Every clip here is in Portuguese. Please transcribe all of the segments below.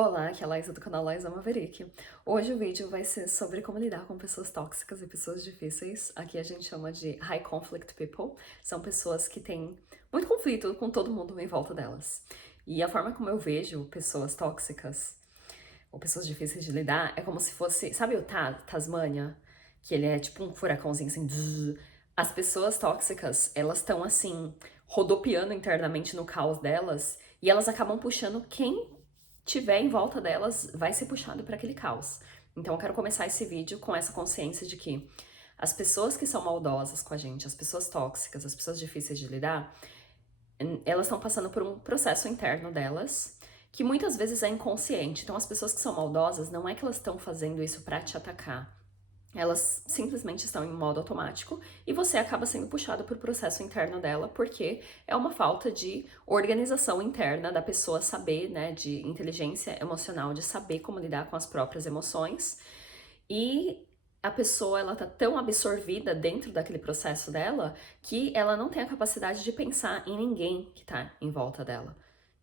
Olá, aqui é a Laísa do canal Laísa Maverick. Hoje o vídeo vai ser sobre como lidar com pessoas tóxicas e pessoas difíceis. Aqui a gente chama de High Conflict People. São pessoas que têm muito conflito com todo mundo em volta delas. E a forma como eu vejo pessoas tóxicas ou pessoas difíceis de lidar é como se fosse... Sabe o Tasmania? Que ele é tipo um furacãozinho assim... As pessoas tóxicas, elas estão assim, rodopiando internamente no caos delas e elas acabam puxando quem tiver em volta delas vai ser puxado para aquele caos. Então eu quero começar esse vídeo com essa consciência de que as pessoas que são maldosas com a gente, as pessoas tóxicas, as pessoas difíceis de lidar, elas estão passando por um processo interno delas que muitas vezes é inconsciente. Então as pessoas que são maldosas não é que elas estão fazendo isso para te atacar. Elas simplesmente estão em modo automático e você acaba sendo puxado para o processo interno dela, porque é uma falta de organização interna da pessoa saber, né, de inteligência emocional, de saber como lidar com as próprias emoções. E a pessoa, ela tá tão absorvida dentro daquele processo dela que ela não tem a capacidade de pensar em ninguém que tá em volta dela.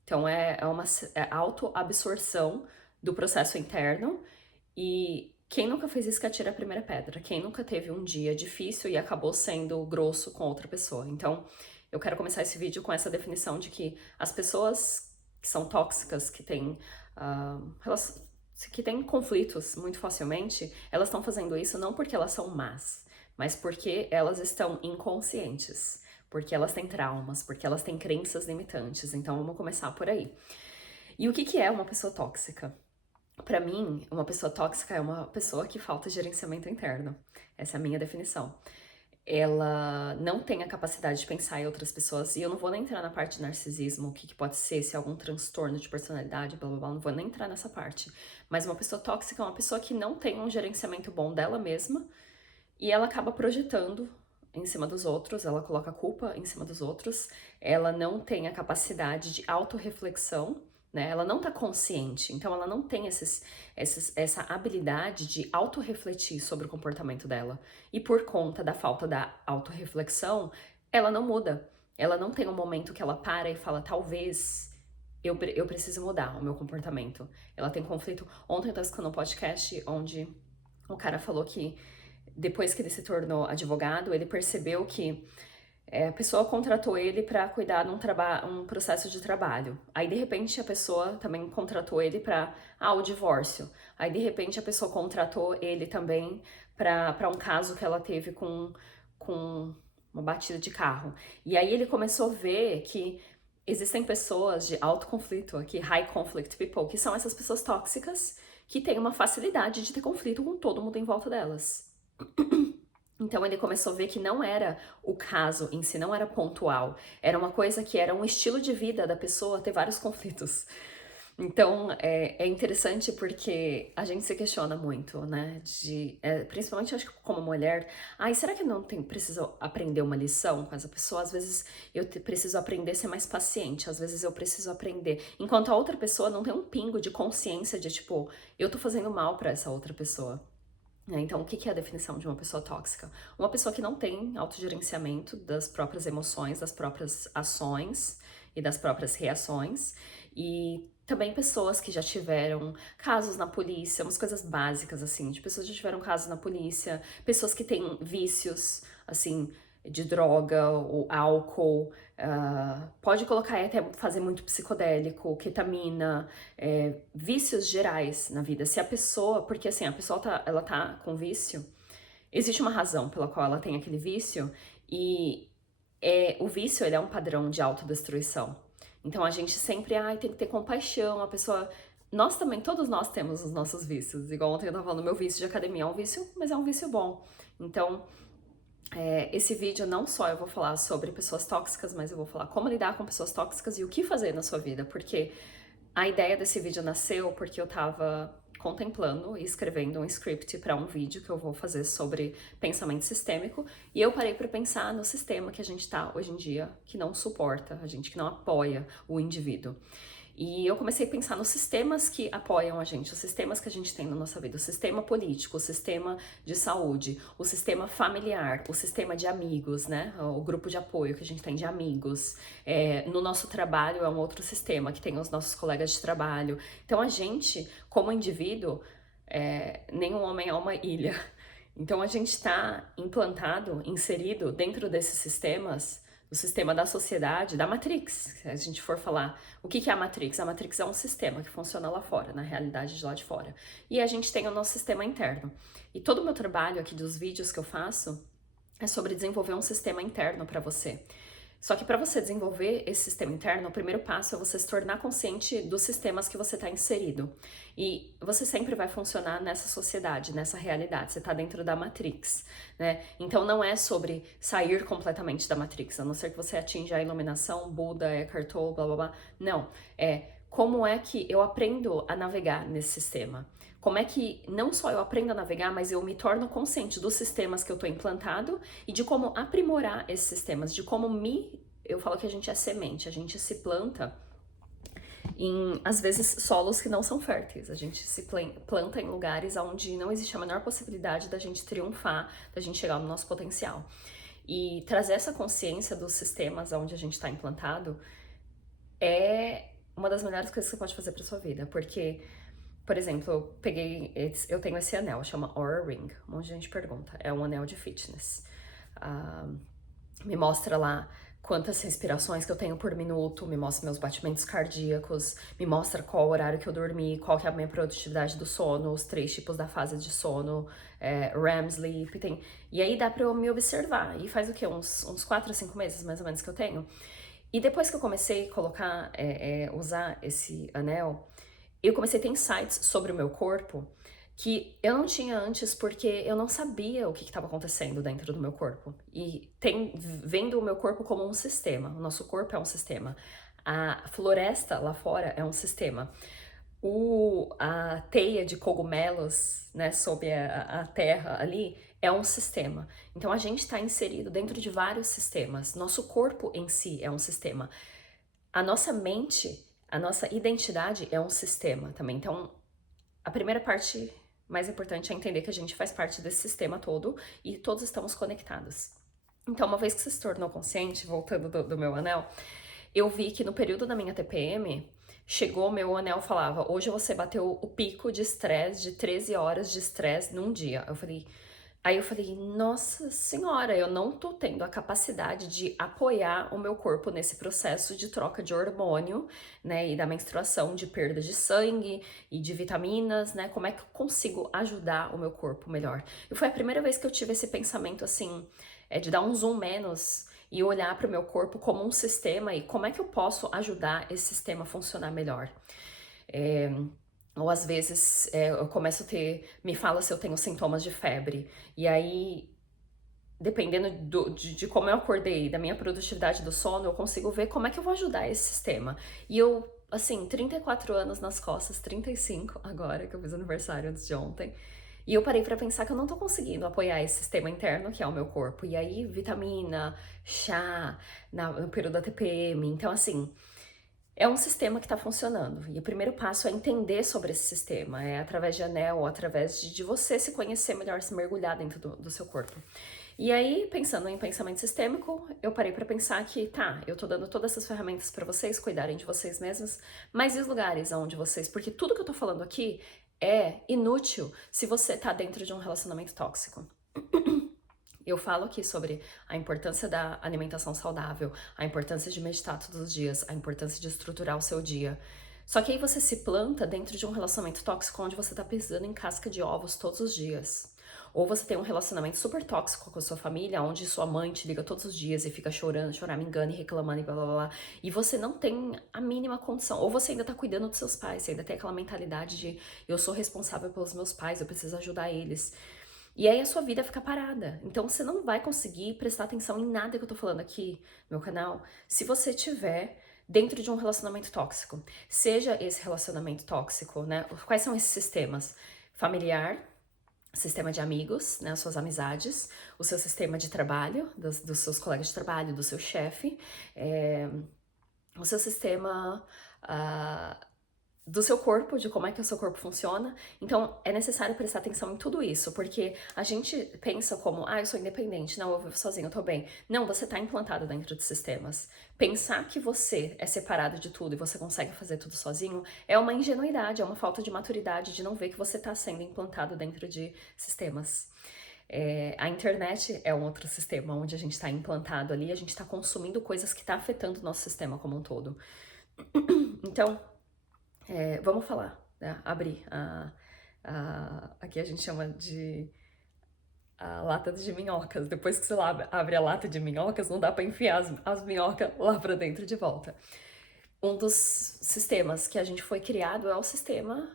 Então é uma autoabsorção do processo interno e quem nunca fez isso que atira a primeira pedra? Quem nunca teve um dia difícil e acabou sendo grosso com outra pessoa? Então, eu quero começar esse vídeo com essa definição de que as pessoas que são tóxicas, que têm conflitos muito facilmente, elas estão fazendo isso não porque elas são más, mas porque elas estão inconscientes, porque elas têm traumas, porque elas têm crenças limitantes. Então, vamos começar por aí. E o que é uma pessoa tóxica? Pra mim, uma pessoa tóxica é uma pessoa que falta gerenciamento interno. Essa é a minha definição. Ela não tem a capacidade de pensar em outras pessoas, e eu não vou nem entrar na parte de narcisismo, o que pode ser, se é algum transtorno de personalidade, blá blá blá, não vou nem entrar nessa parte. Mas uma pessoa tóxica é uma pessoa que não tem um gerenciamento bom dela mesma, e ela acaba projetando em cima dos outros, ela coloca a culpa em cima dos outros, ela não tem a capacidade de autorreflexão, né? Ela não tá consciente, então ela não tem essa habilidade de autorrefletir sobre o comportamento dela. E por conta da falta da autorreflexão, ela não muda. Ela não tem um momento que ela para e fala, talvez eu preciso mudar o meu comportamento. Ela tem conflito. Ontem eu tava escutando um podcast onde o cara falou que depois que ele se tornou advogado, ele percebeu que a pessoa contratou ele para cuidar de um processo de trabalho. Aí, de repente, a pessoa também contratou ele para o divórcio. Aí, de repente, a pessoa contratou ele também para um caso que ela teve com uma batida de carro. E aí ele começou a ver que existem pessoas de alto conflito aqui, high conflict people, que são essas pessoas tóxicas que têm uma facilidade de ter conflito com todo mundo em volta delas. Então ele começou a ver que não era o caso em si, não era pontual. Era uma coisa que era um estilo de vida da pessoa ter vários conflitos. Então é interessante porque a gente se questiona muito, né? Principalmente acho que como mulher, será que eu não preciso aprender uma lição com essa pessoa? Às vezes eu preciso aprender a ser mais paciente, às vezes eu preciso aprender. Enquanto a outra pessoa não tem um pingo de consciência de tipo, eu tô fazendo mal pra essa outra pessoa. Então, o que é a definição de uma pessoa tóxica? Uma pessoa que não tem autogerenciamento das próprias emoções, das próprias ações e das próprias reações. E também pessoas que já tiveram casos na polícia, umas coisas básicas, assim, de pessoas que já tiveram casos na polícia, pessoas que têm vícios, assim, de droga ou álcool, pode colocar até fazer muito psicodélico, ketamina, vícios gerais na vida. Se a pessoa, porque assim, a pessoa ela tá com vício, existe uma razão pela qual ela tem aquele vício e o vício ele é um padrão de autodestruição. Então a gente sempre, tem que ter compaixão, a pessoa... Nós também, todos nós temos os nossos vícios. Igual ontem eu tava falando, meu vício de academia é um vício, mas é um vício bom. Então, esse vídeo não só eu vou falar sobre pessoas tóxicas, mas eu vou falar como lidar com pessoas tóxicas e o que fazer na sua vida, porque a ideia desse vídeo nasceu porque eu tava contemplando e escrevendo um script para um vídeo que eu vou fazer sobre pensamento sistêmico, e eu parei para pensar no sistema que a gente tá hoje em dia, que não suporta a gente, que não apoia o indivíduo. E eu comecei a pensar nos sistemas que apoiam a gente, os sistemas que a gente tem na nossa vida, o sistema político, o sistema de saúde, o sistema familiar, o sistema de amigos, né? O grupo de apoio que a gente tem de amigos. No nosso trabalho é um outro sistema, que tem os nossos colegas de trabalho. Então a gente, como indivíduo, nenhum homem é uma ilha. Então a gente está implantado, inserido dentro desses sistemas, o sistema da sociedade, da Matrix. Se a gente for falar o que é a Matrix? A Matrix é um sistema que funciona lá fora, na realidade de lá de fora. E a gente tem o nosso sistema interno. E todo o meu trabalho aqui dos vídeos que eu faço é sobre desenvolver um sistema interno para você. Só que para você desenvolver esse sistema interno, o primeiro passo é você se tornar consciente dos sistemas que você está inserido. E você sempre vai funcionar nessa sociedade, nessa realidade, você está dentro da Matrix, né? Então não é sobre sair completamente da Matrix, a não ser que você atinja a iluminação, Buda, Eckhart Tolle, blá blá blá. Não, como é que eu aprendo a navegar nesse sistema? Como é que não só eu aprendo a navegar, mas eu me torno consciente dos sistemas que eu estou implantado e de como aprimorar esses sistemas, de como eu falo que a gente é semente, a gente se planta em, às vezes, solos que não são férteis. A gente se planta em lugares onde não existe a menor possibilidade da gente triunfar, da gente chegar no nosso potencial. E trazer essa consciência dos sistemas onde a gente está implantado é uma das melhores coisas que você pode fazer para sua vida, porque, por exemplo, eu tenho esse anel, chama Oura Ring, um monte de gente pergunta, é um anel de fitness. Me mostra lá quantas respirações que eu tenho por minuto, me mostra meus batimentos cardíacos, me mostra qual horário que eu dormi, qual que é a minha produtividade do sono, os 3 tipos da fase de sono, REM sleep, e aí dá pra eu me observar, e faz o quê? Uns 4 a 5 meses mais ou menos que eu tenho. E depois que eu comecei a colocar, usar esse anel, eu comecei a ter insights sobre o meu corpo que eu não tinha antes porque eu não sabia o que estava acontecendo dentro do meu corpo. E vendo o meu corpo como um sistema. O nosso corpo é um sistema. A floresta lá fora é um sistema. A teia de cogumelos, né, sob a terra ali, é um sistema. Então a gente está inserido dentro de vários sistemas. Nosso corpo em si é um sistema. A nossa mente, a nossa identidade é um sistema também. Então, a primeira parte mais importante é entender que a gente faz parte desse sistema todo e todos estamos conectados. Então, uma vez que você se tornou consciente, voltando do meu anel, eu vi que no período da minha TPM, chegou meu anel falava, hoje você bateu o pico de estresse, de 13 horas de estresse num dia. Aí eu falei, nossa senhora, eu não tô tendo a capacidade de apoiar o meu corpo nesse processo de troca de hormônio, né, e da menstruação, de perda de sangue e de vitaminas, né, como é que eu consigo ajudar o meu corpo melhor? E foi a primeira vez que eu tive esse pensamento, assim, de dar um zoom menos e olhar para o meu corpo como um sistema e como é que eu posso ajudar esse sistema a funcionar melhor. Ou às vezes eu começo a me fala se eu tenho sintomas de febre. E aí, dependendo de como eu acordei, da minha produtividade do sono, eu consigo ver como é que eu vou ajudar esse sistema. E eu, assim, 34 anos nas costas, 35 agora, que eu fiz aniversário antes de ontem. E eu parei pra pensar que eu não tô conseguindo apoiar esse sistema interno, que é o meu corpo. E aí, vitamina, chá, no período da TPM. Então, assim, é um sistema que está funcionando. E o primeiro passo é entender sobre esse sistema. É através de anel, através de você se conhecer melhor, se mergulhar dentro do seu corpo. E aí, pensando em pensamento sistêmico, eu parei para pensar que, tá, eu tô dando todas essas ferramentas para vocês cuidarem de vocês mesmos, mas e os lugares onde vocês... Porque tudo que eu tô falando aqui é inútil se você tá dentro de um relacionamento tóxico. Eu falo aqui sobre a importância da alimentação saudável, a importância de meditar todos os dias, a importância de estruturar o seu dia. Só que aí você se planta dentro de um relacionamento tóxico onde você tá pisando em casca de ovos todos os dias. Ou você tem um relacionamento super tóxico com a sua família, onde sua mãe te liga todos os dias e fica chorando, choramingando e reclamando e blá blá blá. E você não tem a mínima condição. Ou você ainda tá cuidando dos seus pais, você ainda tem aquela mentalidade de eu sou responsável pelos meus pais, eu preciso ajudar eles. E aí a sua vida fica parada. Então você não vai conseguir prestar atenção em nada que eu tô falando aqui no meu canal se você tiver dentro de um relacionamento tóxico. Seja esse relacionamento tóxico, né? Quais são esses sistemas? Familiar, sistema de amigos, né? As suas amizades, o seu sistema de trabalho, dos seus colegas de trabalho, do seu chefe, o seu sistema do seu corpo, de como é que o seu corpo funciona. Então, é necessário prestar atenção em tudo isso, porque a gente pensa como, eu sou independente, não, eu vivo sozinho, eu tô bem. Não, você tá implantado dentro de sistemas. Pensar que você é separado de tudo e você consegue fazer tudo sozinho é uma ingenuidade, é uma falta de maturidade de não ver que você tá sendo implantado dentro de sistemas. A internet é um outro sistema onde a gente está implantado ali, a gente está consumindo coisas que tá afetando o nosso sistema como um todo. Então, vamos falar, né? Abrir aqui a gente chama de a lata de minhocas. Depois que você abre a lata de minhocas, não dá para enfiar as minhocas lá para dentro de volta. Um dos sistemas que a gente foi criado é o sistema,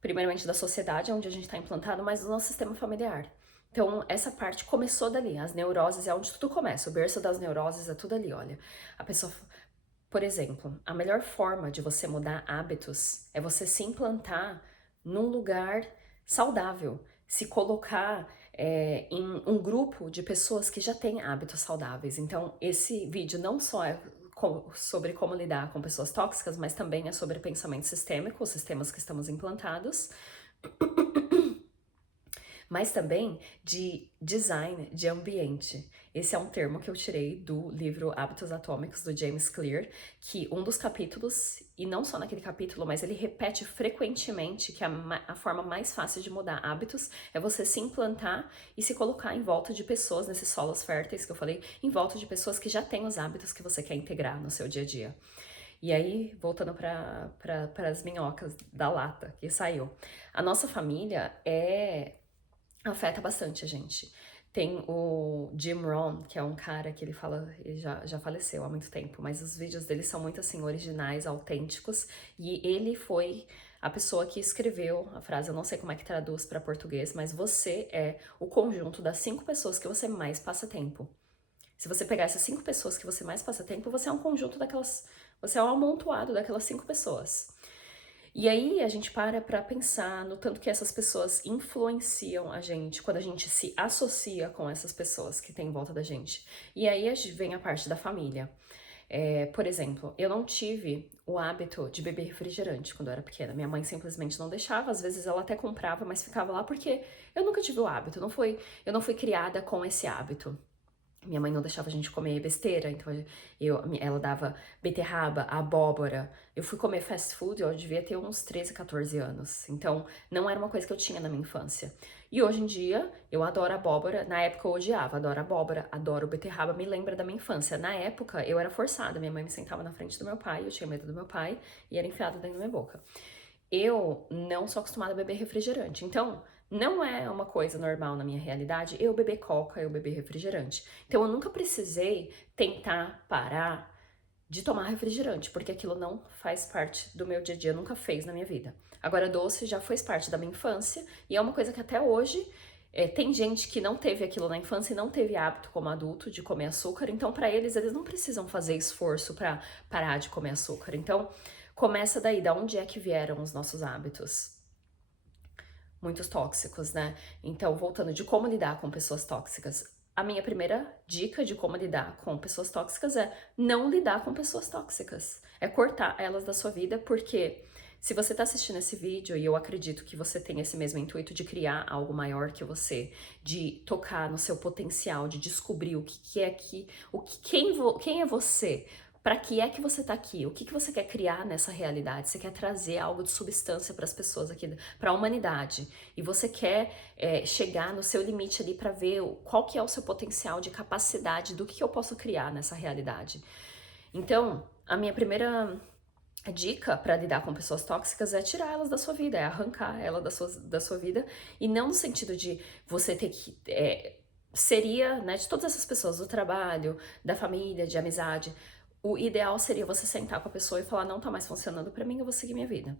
primeiramente da sociedade, onde a gente está implantado, mas do nosso sistema familiar. Então, essa parte começou dali. As neuroses é onde tudo começa. O berço das neuroses é tudo ali, olha. A pessoa... Por exemplo, a melhor forma de você mudar hábitos é você se implantar num lugar saudável, se colocar em um grupo de pessoas que já têm hábitos saudáveis. Então, esse vídeo não só é sobre como lidar com pessoas tóxicas, mas também é sobre pensamento sistêmico, os sistemas que estamos implantados, mas também de design de ambiente. Esse é um termo que eu tirei do livro Hábitos Atômicos, do James Clear, que um dos capítulos, e não só naquele capítulo, mas ele repete frequentemente que a forma mais fácil de mudar hábitos é você se implantar e se colocar em volta de pessoas, nesses solos férteis que eu falei, em volta de pessoas que já têm os hábitos que você quer integrar no seu dia a dia. E aí, voltando para as minhocas da lata que saiu. A nossa família afeta bastante a gente. Tem o Jim Rohn, que é um cara que ele fala, ele já faleceu há muito tempo, mas os vídeos dele são muito assim, originais, autênticos, e ele foi a pessoa que escreveu a frase, eu não sei como é que traduz para português, mas você é o conjunto das 5 pessoas que você mais passa tempo. Se você pegar essas 5 pessoas que você mais passa tempo, você é um conjunto daquelas, você é um amontoado daquelas 5 pessoas. E aí a gente para pensar no tanto que essas pessoas influenciam a gente quando a gente se associa com essas pessoas que tem em volta da gente. E aí vem a parte da família. Por exemplo, eu não tive o hábito de beber refrigerante quando eu era pequena. Minha mãe simplesmente não deixava, às vezes ela até comprava, mas ficava lá porque eu nunca tive o hábito, eu não fui criada com esse hábito. Minha mãe não deixava a gente comer besteira, então ela dava beterraba, abóbora. Eu fui comer fast food, eu devia ter uns 13, 14 anos. Então, não era uma coisa que eu tinha na minha infância. E hoje em dia, eu adoro abóbora. Na época eu odiava, adoro abóbora, adoro beterraba, me lembra da minha infância. Na época, eu era forçada. Minha mãe me sentava na frente do meu pai, eu tinha medo do meu pai, e era enfiado dentro da minha boca. Eu não sou acostumada a beber refrigerante, então não é uma coisa normal na minha realidade eu beber coca, eu beber refrigerante. Então eu nunca precisei tentar parar de tomar refrigerante, porque aquilo não faz parte do meu dia a dia, nunca fez na minha vida. Agora, doce já fez parte da minha infância e é uma coisa que até hoje tem gente que não teve aquilo na infância e não teve hábito como adulto de comer açúcar, então para eles não precisam fazer esforço para parar de comer açúcar. Então começa daí, da onde é que vieram os nossos hábitos? Muitos tóxicos, né? Então, voltando de como lidar com pessoas tóxicas. A minha primeira dica de como lidar com pessoas tóxicas é não lidar com pessoas tóxicas. É cortar elas da sua vida, porque se você está assistindo esse vídeo, e eu acredito que você tem esse mesmo intuito de criar algo maior que você, de tocar no seu potencial, de descobrir o que é quem é você, para que é que você tá aqui? O que você quer criar nessa realidade? Você quer trazer algo de substância para as pessoas aqui, para a humanidade. E você quer chegar no seu limite ali para ver qual que é o seu potencial de capacidade do que eu posso criar nessa realidade. Então, a minha primeira dica para lidar com pessoas tóxicas é tirar elas da sua vida, é arrancar ela da sua vida, e não no sentido de você ter que... seria, né, de todas essas pessoas, do trabalho, da família, de amizade... O ideal seria você sentar com a pessoa e falar, não tá mais funcionando pra mim, eu vou seguir minha vida.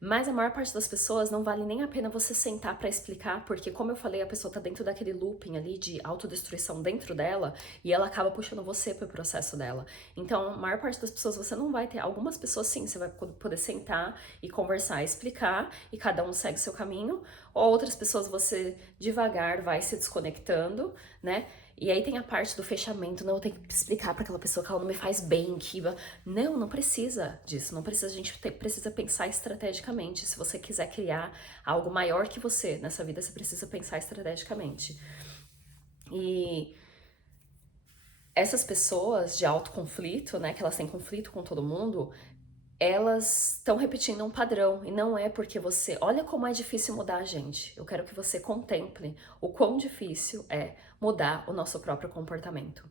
Mas a maior parte das pessoas não vale nem a pena você sentar pra explicar, porque como eu falei, a pessoa tá dentro daquele looping ali de autodestruição dentro dela e ela acaba puxando você pro processo dela. Então, a maior parte das pessoas você não vai ter, algumas pessoas sim, você vai poder sentar e conversar, explicar e cada um segue seu caminho, ou outras pessoas você devagar vai se desconectando, né? E aí tem a parte do fechamento, não, eu tenho que explicar pra aquela pessoa que ela não me faz bem, que... Não, não precisa disso, não precisa, a gente precisa pensar estrategicamente. Se você quiser criar algo maior que você nessa vida, você precisa pensar estrategicamente. E essas pessoas de alto conflito, né, que elas têm conflito com todo mundo, elas estão repetindo um padrão, e não é porque você... Olha como é difícil mudar a gente. Eu quero que você contemple o quão difícil é mudar o nosso próprio comportamento.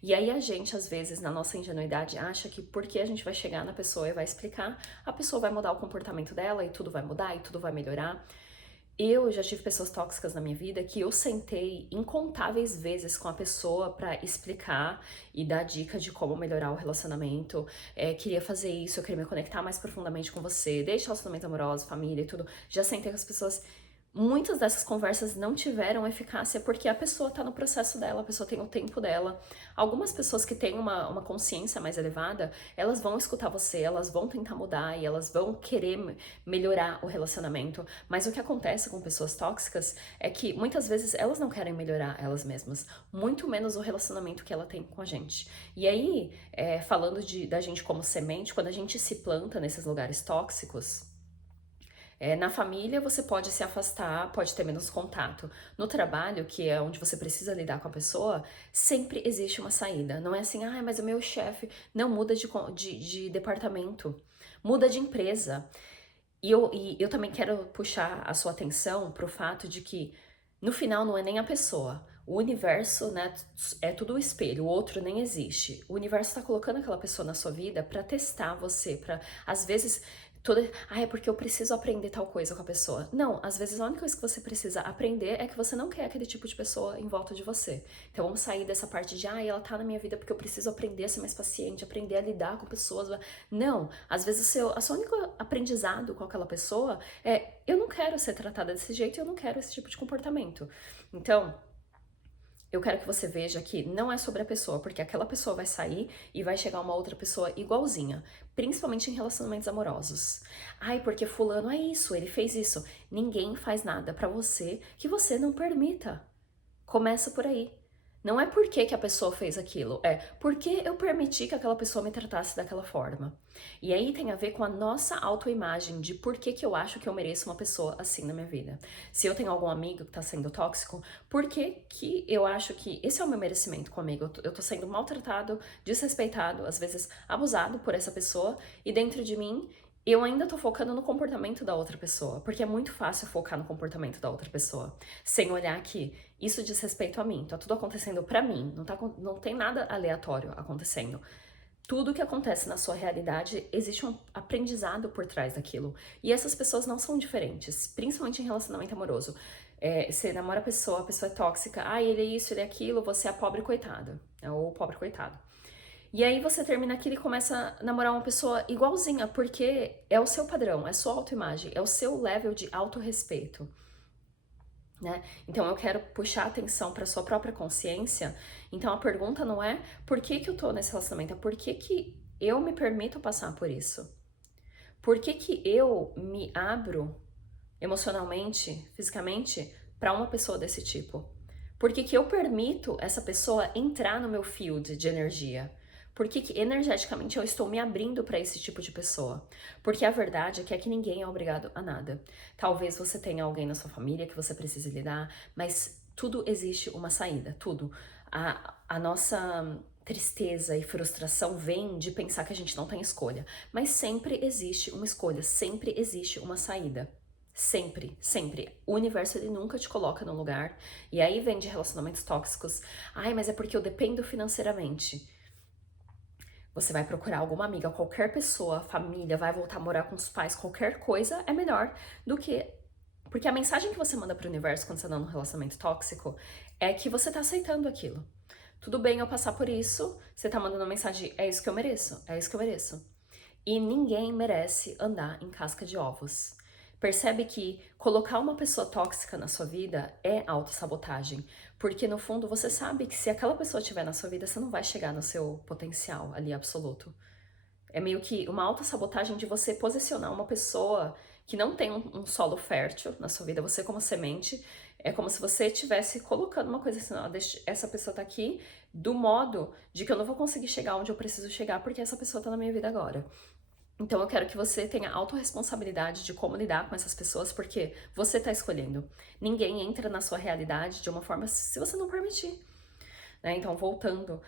E aí a gente, às vezes, na nossa ingenuidade, acha que porque a gente vai chegar na pessoa e vai explicar, a pessoa vai mudar o comportamento dela e tudo vai mudar e tudo vai melhorar. Eu já tive pessoas tóxicas na minha vida que eu sentei incontáveis vezes com a pessoa pra explicar e dar dica de como melhorar o relacionamento. Queria fazer isso, eu queria me conectar mais profundamente com você, desde relacionamento amoroso, família e tudo. Já sentei com as pessoas. Muitas dessas conversas não tiveram eficácia porque a pessoa tá no processo dela, a pessoa tem o tempo dela. Algumas pessoas que têm uma consciência mais elevada, elas vão escutar você, elas vão tentar mudar e elas vão querer melhorar o relacionamento. Mas o que acontece com pessoas tóxicas é que muitas vezes elas não querem melhorar elas mesmas, muito menos o relacionamento que ela tem com a gente. E aí, falando da gente como semente, quando a gente se planta nesses lugares tóxicos, na família você pode se afastar, pode ter menos contato. No trabalho, que é onde você precisa lidar com a pessoa, sempre existe uma saída. Não é assim, ah, mas o meu chefe não muda de departamento, muda de empresa. E eu também quero puxar a sua atenção para o fato de que no final não é nem a pessoa. O universo, né, é tudo o espelho, o outro nem existe. O universo está colocando aquela pessoa na sua vida para testar você, para às vezes é porque eu preciso aprender tal coisa com a pessoa. Não, às vezes a única coisa que você precisa aprender é que você não quer aquele tipo de pessoa em volta de você. Então vamos sair dessa parte de, ela tá na minha vida porque eu preciso aprender a ser mais paciente, aprender a lidar com pessoas. Não, às vezes o seu único aprendizado com aquela pessoa é, eu não quero ser tratada desse jeito e eu não quero esse tipo de comportamento. Então, eu quero que você veja que não é sobre a pessoa, porque aquela pessoa vai sair e vai chegar uma outra pessoa igualzinha, principalmente em relacionamentos amorosos. Ai, porque fulano é isso, ele fez isso. Ninguém faz nada pra você que você não permita. Começa por aí. Não é porque que a pessoa fez aquilo, é porque eu permiti que aquela pessoa me tratasse daquela forma. E aí tem a ver com a nossa autoimagem de por que eu acho que eu mereço uma pessoa assim na minha vida. Se eu tenho algum amigo que tá sendo tóxico, por que eu acho que esse é o meu merecimento com o amigo? Eu tô sendo maltratado, desrespeitado, às vezes abusado por essa pessoa, e dentro de mim eu ainda tô focando no comportamento da outra pessoa, porque é muito fácil focar no comportamento da outra pessoa, sem olhar que isso diz respeito a mim, tá tudo acontecendo pra mim, não tem nada aleatório acontecendo. Tudo que acontece na sua realidade, existe um aprendizado por trás daquilo. E essas pessoas não são diferentes, principalmente em relacionamento amoroso. Você namora a pessoa é tóxica, ele é isso, ele é aquilo, você é a pobre coitada, ou o pobre coitado. E aí você termina aquilo e começa a namorar uma pessoa igualzinha, porque é o seu padrão, é a sua autoimagem, é o seu level de autorrespeito. Né? Então eu quero puxar a atenção para sua própria consciência. Então a pergunta não é por que eu tô nesse relacionamento, é por que eu me permito passar por isso? Por que eu me abro emocionalmente, fisicamente, para uma pessoa desse tipo? Por que eu permito essa pessoa entrar no meu field de energia? Por que energeticamente eu estou me abrindo para esse tipo de pessoa? Porque a verdade é que ninguém é obrigado a nada. Talvez você tenha alguém na sua família que você precise lidar, mas tudo existe uma saída, tudo. A nossa tristeza e frustração vem de pensar que a gente não tem escolha, mas sempre existe uma escolha, sempre existe uma saída. Sempre, sempre. O universo, ele nunca te coloca num lugar. E aí vem de relacionamentos tóxicos. Mas é porque eu dependo financeiramente. Você vai procurar alguma amiga, qualquer pessoa, família, vai voltar a morar com os pais, qualquer coisa é melhor do que... Porque a mensagem que você manda pro universo quando você tá num relacionamento tóxico é que você tá aceitando aquilo. Tudo bem eu passar por isso, você tá mandando uma mensagem, é isso que eu mereço, é isso que eu mereço. E ninguém merece andar em casca de ovos. Percebe que colocar uma pessoa tóxica na sua vida é autossabotagem, porque no fundo você sabe que se aquela pessoa estiver na sua vida, você não vai chegar no seu potencial ali absoluto. É meio que uma autossabotagem de você posicionar uma pessoa que não tem um solo fértil na sua vida, você como semente, É como se você estivesse colocando uma coisa assim, ó, essa pessoa tá aqui do modo de que eu não vou conseguir chegar onde eu preciso chegar porque essa pessoa tá na minha vida agora. Então eu quero que você tenha autorresponsabilidade de como lidar com essas pessoas, porque você tá escolhendo. Ninguém entra na sua realidade de uma forma se você não permitir. Né? Então, voltando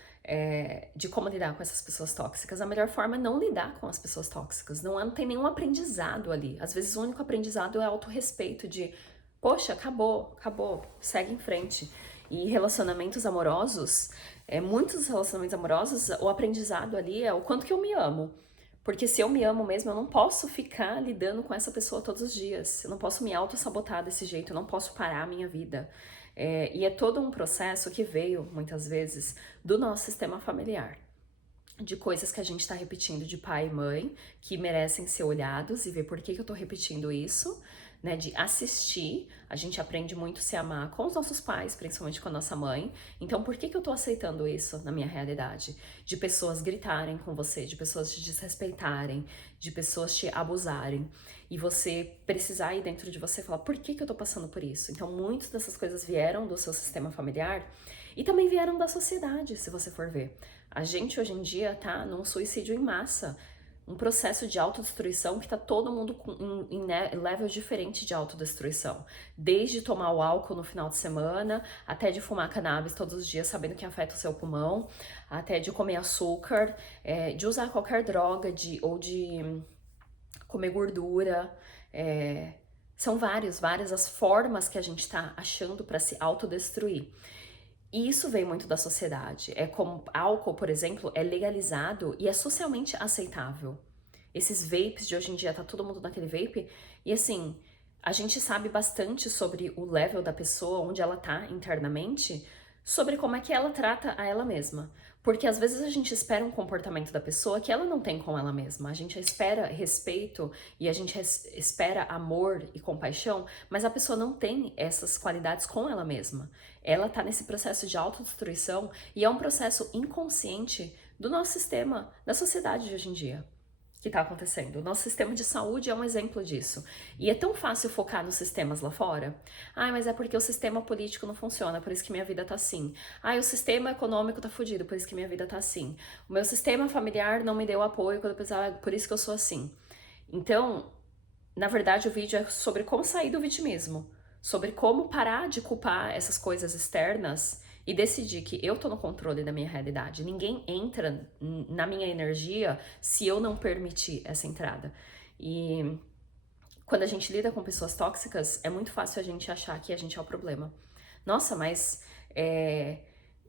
de como lidar com essas pessoas tóxicas, a melhor forma é não lidar com as pessoas tóxicas. Não tem nenhum aprendizado ali. Às vezes o único aprendizado é autorrespeito de, poxa, acabou, acabou, segue em frente. E relacionamentos amorosos, muitos relacionamentos amorosos, o aprendizado ali é o quanto que eu me amo. Porque se eu me amo mesmo, eu não posso ficar lidando com essa pessoa todos os dias. Eu não posso me auto-sabotar desse jeito, eu não posso parar a minha vida. E é todo um processo que veio, muitas vezes, do nosso sistema familiar. De coisas que a gente está repetindo de pai e mãe, que merecem ser olhados e ver por que eu tô repetindo isso, né? De assistir, a gente aprende muito a se amar com os nossos pais, principalmente com a nossa mãe. Então, por que eu tô aceitando isso na minha realidade? De pessoas gritarem com você, de pessoas te desrespeitarem, de pessoas te abusarem. E você precisar ir dentro de você e falar, por que eu tô passando por isso? Então, muitas dessas coisas vieram do seu sistema familiar e também vieram da sociedade, se você for ver. A gente hoje em dia tá num suicídio em massa, um processo de autodestruição que tá todo mundo em level diferente de autodestruição. Desde tomar o álcool no final de semana, até de fumar cannabis todos os dias, sabendo que afeta o seu pulmão, até de comer açúcar, de usar qualquer droga, ou de comer gordura. São várias as formas que a gente tá achando para se autodestruir. E isso vem muito da sociedade. É como álcool, por exemplo, é legalizado e é socialmente aceitável. Esses vapes de hoje em dia, tá todo mundo naquele vape. E assim, a gente sabe bastante sobre o level da pessoa, onde ela tá internamente, sobre como é que ela trata a ela mesma. Porque às vezes a gente espera um comportamento da pessoa que ela não tem com ela mesma. A gente espera respeito e a gente espera amor e compaixão, mas a pessoa não tem essas qualidades com ela mesma. Ela tá nesse processo de autodestruição e é um processo inconsciente do nosso sistema, da sociedade de hoje em dia que está acontecendo. O nosso sistema de saúde é um exemplo disso. E é tão fácil focar nos sistemas lá fora. Ah, mas é porque o sistema político não funciona, por isso que minha vida tá assim. Ah, o sistema econômico tá fudido, por isso que minha vida tá assim. O meu sistema familiar não me deu apoio quando eu precisava, por isso que eu sou assim. Então, na verdade, o vídeo é sobre como sair do vitimismo, sobre como parar de culpar essas coisas externas e decidir que eu tô no controle da minha realidade. Ninguém entra na minha energia se eu não permitir essa entrada. E quando a gente lida com pessoas tóxicas, é muito fácil a gente achar que a gente é o problema. Nossa, mas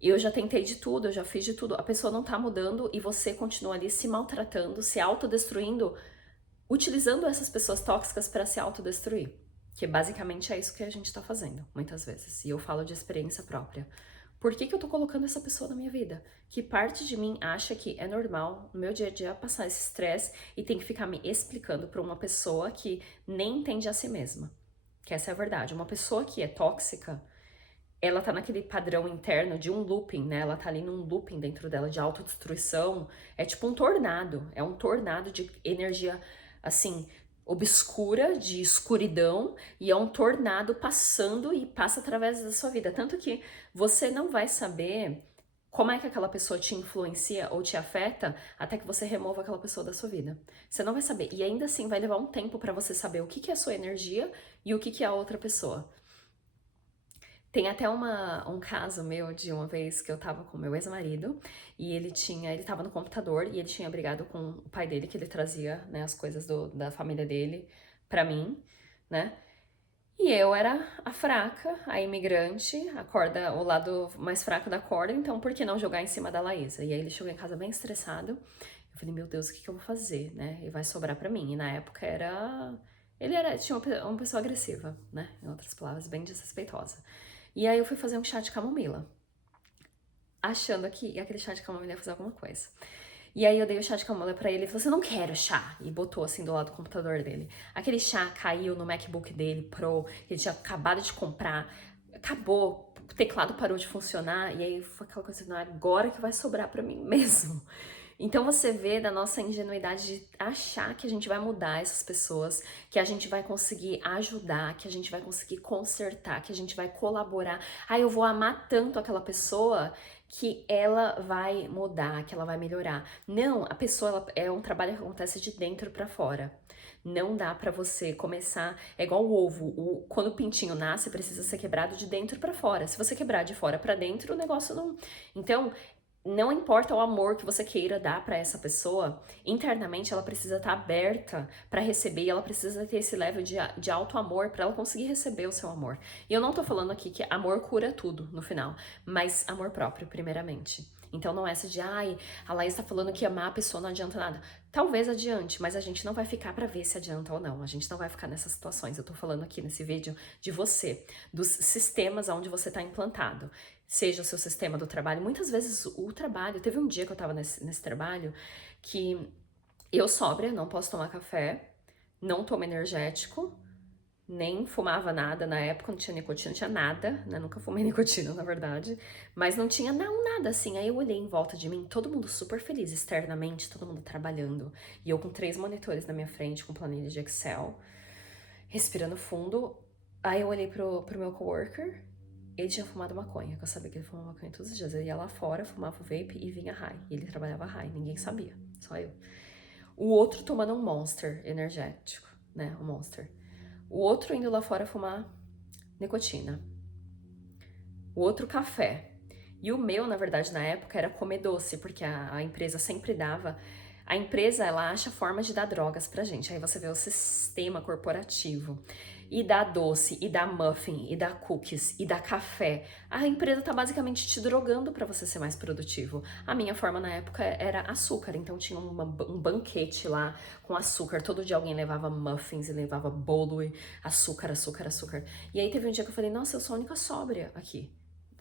eu já tentei de tudo, eu já fiz de tudo. A pessoa não tá mudando e você continua ali se maltratando, se autodestruindo, utilizando essas pessoas tóxicas para se autodestruir. Que basicamente é isso que a gente tá fazendo, muitas vezes. E eu falo de experiência própria. Por que eu tô colocando essa pessoa na minha vida? Que parte de mim acha que é normal no meu dia a dia passar esse estresse e tem que ficar me explicando pra uma pessoa que nem entende a si mesma. Que essa é a verdade. Uma pessoa que é tóxica, ela tá naquele padrão interno de um looping, né? Ela tá ali num looping dentro dela de autodestruição. É tipo um tornado. É um tornado de energia, assim, obscura, de escuridão, e é um tornado passando e passa através da sua vida. Tanto que você não vai saber como é que aquela pessoa te influencia ou te afeta até que você remova aquela pessoa da sua vida. Você não vai saber. E ainda assim vai levar um tempo pra você saber o que é a sua energia e o que é a outra pessoa. Tem até um caso meu de uma vez que eu tava com meu ex-marido e ele tava no computador e ele tinha brigado com o pai dele, que ele trazia, né, as coisas da família dele pra mim, né? E eu era a fraca, a imigrante, o lado mais fraco da corda, então por que não jogar em cima da Laísa? E aí ele chegou em casa bem estressado. Eu falei, meu Deus, o que eu vou fazer, né? E vai sobrar pra mim. E na época tinha uma pessoa agressiva, né? Em outras palavras, bem desrespeitosa. E aí eu fui fazer um chá de camomila, achando que aquele chá de camomila ia fazer alguma coisa. E aí eu dei o chá de camomila pra ele e falou assim, eu não quero chá. E botou assim do lado do computador dele. Aquele chá caiu no MacBook dele, Pro, ele tinha acabado de comprar. Acabou, o teclado parou de funcionar. E aí foi aquela coisa, não, agora que vai sobrar pra mim mesmo. Então você vê da nossa ingenuidade de achar que a gente vai mudar essas pessoas, que a gente vai conseguir ajudar, que a gente vai conseguir consertar, que a gente vai colaborar. Ah, eu vou amar tanto aquela pessoa que ela vai mudar, que ela vai melhorar. Não, a pessoa é um trabalho que acontece de dentro pra fora. Não dá pra você começar, é igual o ovo, quando o pintinho nasce, precisa ser quebrado de dentro pra fora. Se você quebrar de fora pra dentro, o negócio não. Então, não importa o amor que você queira dar pra essa pessoa, internamente ela precisa estar aberta pra receber, e ela precisa ter esse level de alto amor pra ela conseguir receber o seu amor. E eu não tô falando aqui que amor cura tudo no final, mas amor próprio, primeiramente. Então não é essa de, ai, a Laís tá falando que amar a pessoa não adianta nada. Talvez adiante, mas a gente não vai ficar pra ver se adianta ou não. A gente não vai ficar nessas situações. Eu tô falando aqui nesse vídeo de você, dos sistemas onde você tá implantado. Seja o seu sistema do trabalho. Muitas vezes o trabalho... Teve um dia que eu tava nesse trabalho que eu sóbria, não posso tomar café, não tomo energético, nem fumava nada na época, não tinha nicotina, não tinha nada, né? Nunca fumei nicotina, na verdade. Mas não tinha nada assim. Aí eu olhei em volta de mim, todo mundo super feliz externamente, todo mundo trabalhando. E eu com 3 monitores na minha frente, com planilha de Excel, respirando fundo. Aí eu olhei pro meu coworker. Ele tinha fumado maconha, que eu sabia que ele fumava maconha todos os dias. Ele ia lá fora, fumava o vape e vinha high. E ele trabalhava high, ninguém sabia, só eu. O outro tomando um Monster energético, né, um Monster. O outro indo lá fora fumar nicotina. O outro café. E o meu, na verdade, na época, era comer doce, porque a empresa sempre dava... A empresa, ela acha formas de dar drogas pra gente. Aí você vê o sistema corporativo. E dá doce, e dá muffin, e dá cookies, e dá café. A empresa tá basicamente te drogando pra você ser mais produtivo. A minha forma na época era açúcar, então tinha um banquete lá com açúcar. Todo dia alguém levava muffins e levava bolo e açúcar, açúcar, açúcar. E aí teve um dia que eu falei, nossa, eu sou a única sóbria aqui.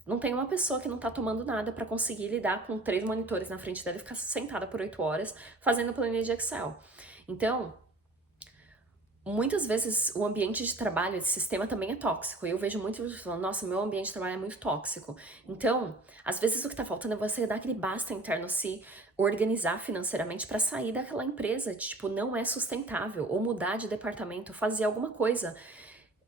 Não tem uma pessoa que não tá tomando nada pra conseguir lidar com 3 monitores na frente dela e ficar sentada por 8 horas fazendo planilha de Excel. Então, muitas vezes o ambiente de trabalho, esse sistema também é tóxico. E eu vejo muitas pessoas falando, nossa, meu ambiente de trabalho é muito tóxico. Então, às vezes o que tá faltando é você dar aquele basta interno, se organizar financeiramente pra sair daquela empresa, tipo, não é sustentável. Ou mudar de departamento, fazer alguma coisa.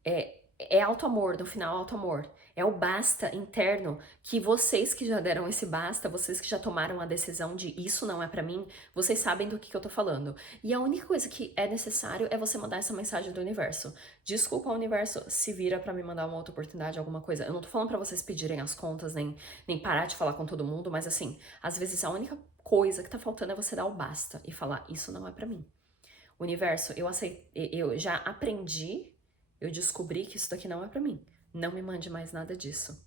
É alto amor, no final, alto amor. É o basta interno que vocês que já deram esse basta, vocês que já tomaram a decisão de isso não é pra mim, vocês sabem do que eu tô falando. E a única coisa que é necessário é você mandar essa mensagem do universo. Desculpa, universo, se vira pra me mandar uma outra oportunidade, alguma coisa. Eu não tô falando pra vocês pedirem as contas, nem parar de falar com todo mundo, mas assim, às vezes a única coisa que tá faltando é você dar o basta e falar, isso não é pra mim. Universo, eu já aprendi, eu descobri que isso daqui não é pra mim. Não me mande mais nada disso.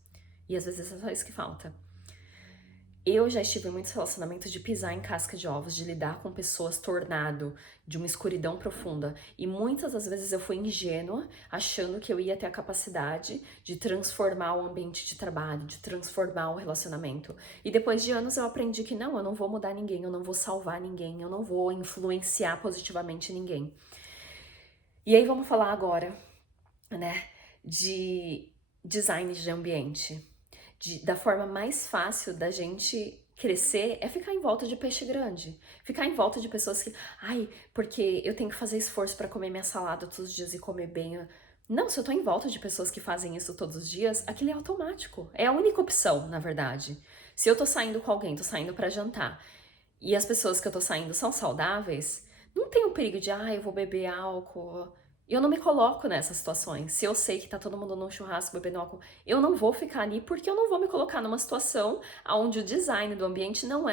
E às vezes é só isso que falta. Eu já estive em muitos relacionamentos de pisar em casca de ovos, de lidar com pessoas tornado, de uma escuridão profunda. E muitas das vezes eu fui ingênua, achando que eu ia ter a capacidade de transformar o ambiente de trabalho, de transformar o relacionamento. E depois de anos eu aprendi que não, eu não vou mudar ninguém, eu não vou salvar ninguém, eu não vou influenciar positivamente ninguém. E aí vamos falar agora, né, de design de ambiente. Da forma mais fácil da gente crescer é ficar em volta de peixe grande. Ficar em volta de pessoas que, ai, porque eu tenho que fazer esforço pra comer minha salada todos os dias e comer bem. Não, se eu tô em volta de pessoas que fazem isso todos os dias, aquilo é automático. É a única opção, na verdade. Se eu tô saindo com alguém, tô saindo pra jantar, e as pessoas que eu tô saindo são saudáveis, não tem o perigo de, eu vou beber álcool. Eu não me coloco nessas situações. Se eu sei que tá todo mundo num churrasco bebendo álcool, eu não vou ficar ali porque eu não vou me colocar numa situação onde o design do ambiente não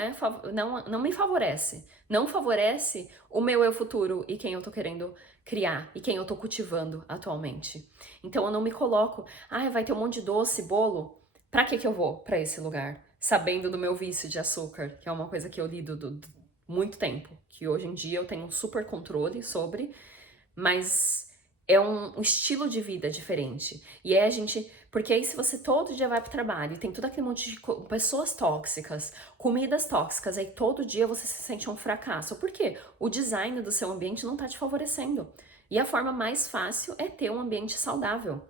me favorece. Não favorece o meu eu futuro e quem eu tô querendo criar e quem eu tô cultivando atualmente. Então eu não me coloco, vai ter um monte de doce, bolo. Pra que eu vou pra esse lugar? Sabendo do meu vício de açúcar, que é uma coisa que eu lido muito tempo, que hoje em dia eu tenho um super controle sobre, mas é um estilo de vida diferente. E é porque aí se você todo dia vai pro trabalho e tem todo aquele monte de pessoas tóxicas, comidas tóxicas, aí todo dia você se sente um fracasso. Por quê? O design do seu ambiente não tá te favorecendo. E a forma mais fácil é ter um ambiente saudável.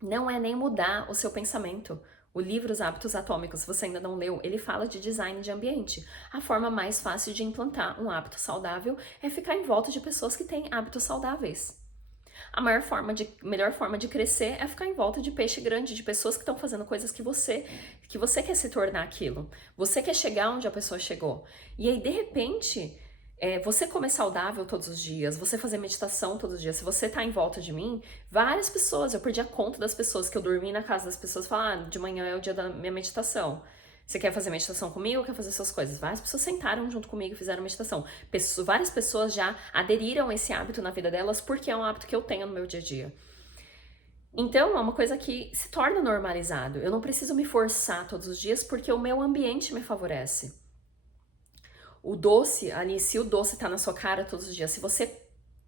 Não é nem mudar o seu pensamento. O livro Os Hábitos Atômicos, se você ainda não leu, ele fala de design de ambiente. A forma mais fácil de implantar um hábito saudável é ficar em volta de pessoas que têm hábitos saudáveis. A melhor forma de crescer é ficar em volta de peixe grande, de pessoas que estão fazendo coisas que você quer se tornar aquilo. Você quer chegar onde a pessoa chegou. E aí, de repente, você comer saudável todos os dias, você fazer meditação todos os dias, se você tá em volta de mim, várias pessoas, eu perdi a conta das pessoas que eu dormi na casa das pessoas, falar, de manhã é o dia da minha meditação. Você quer fazer meditação comigo? Quer fazer essas coisas? Várias pessoas sentaram junto comigo e fizeram meditação. Várias pessoas já aderiram a esse hábito na vida delas porque é um hábito que eu tenho no meu dia a dia. Então, é uma coisa que se torna normalizado. Eu não preciso me forçar todos os dias porque o meu ambiente me favorece. O doce, ali, se o doce tá na sua cara todos os dias, se você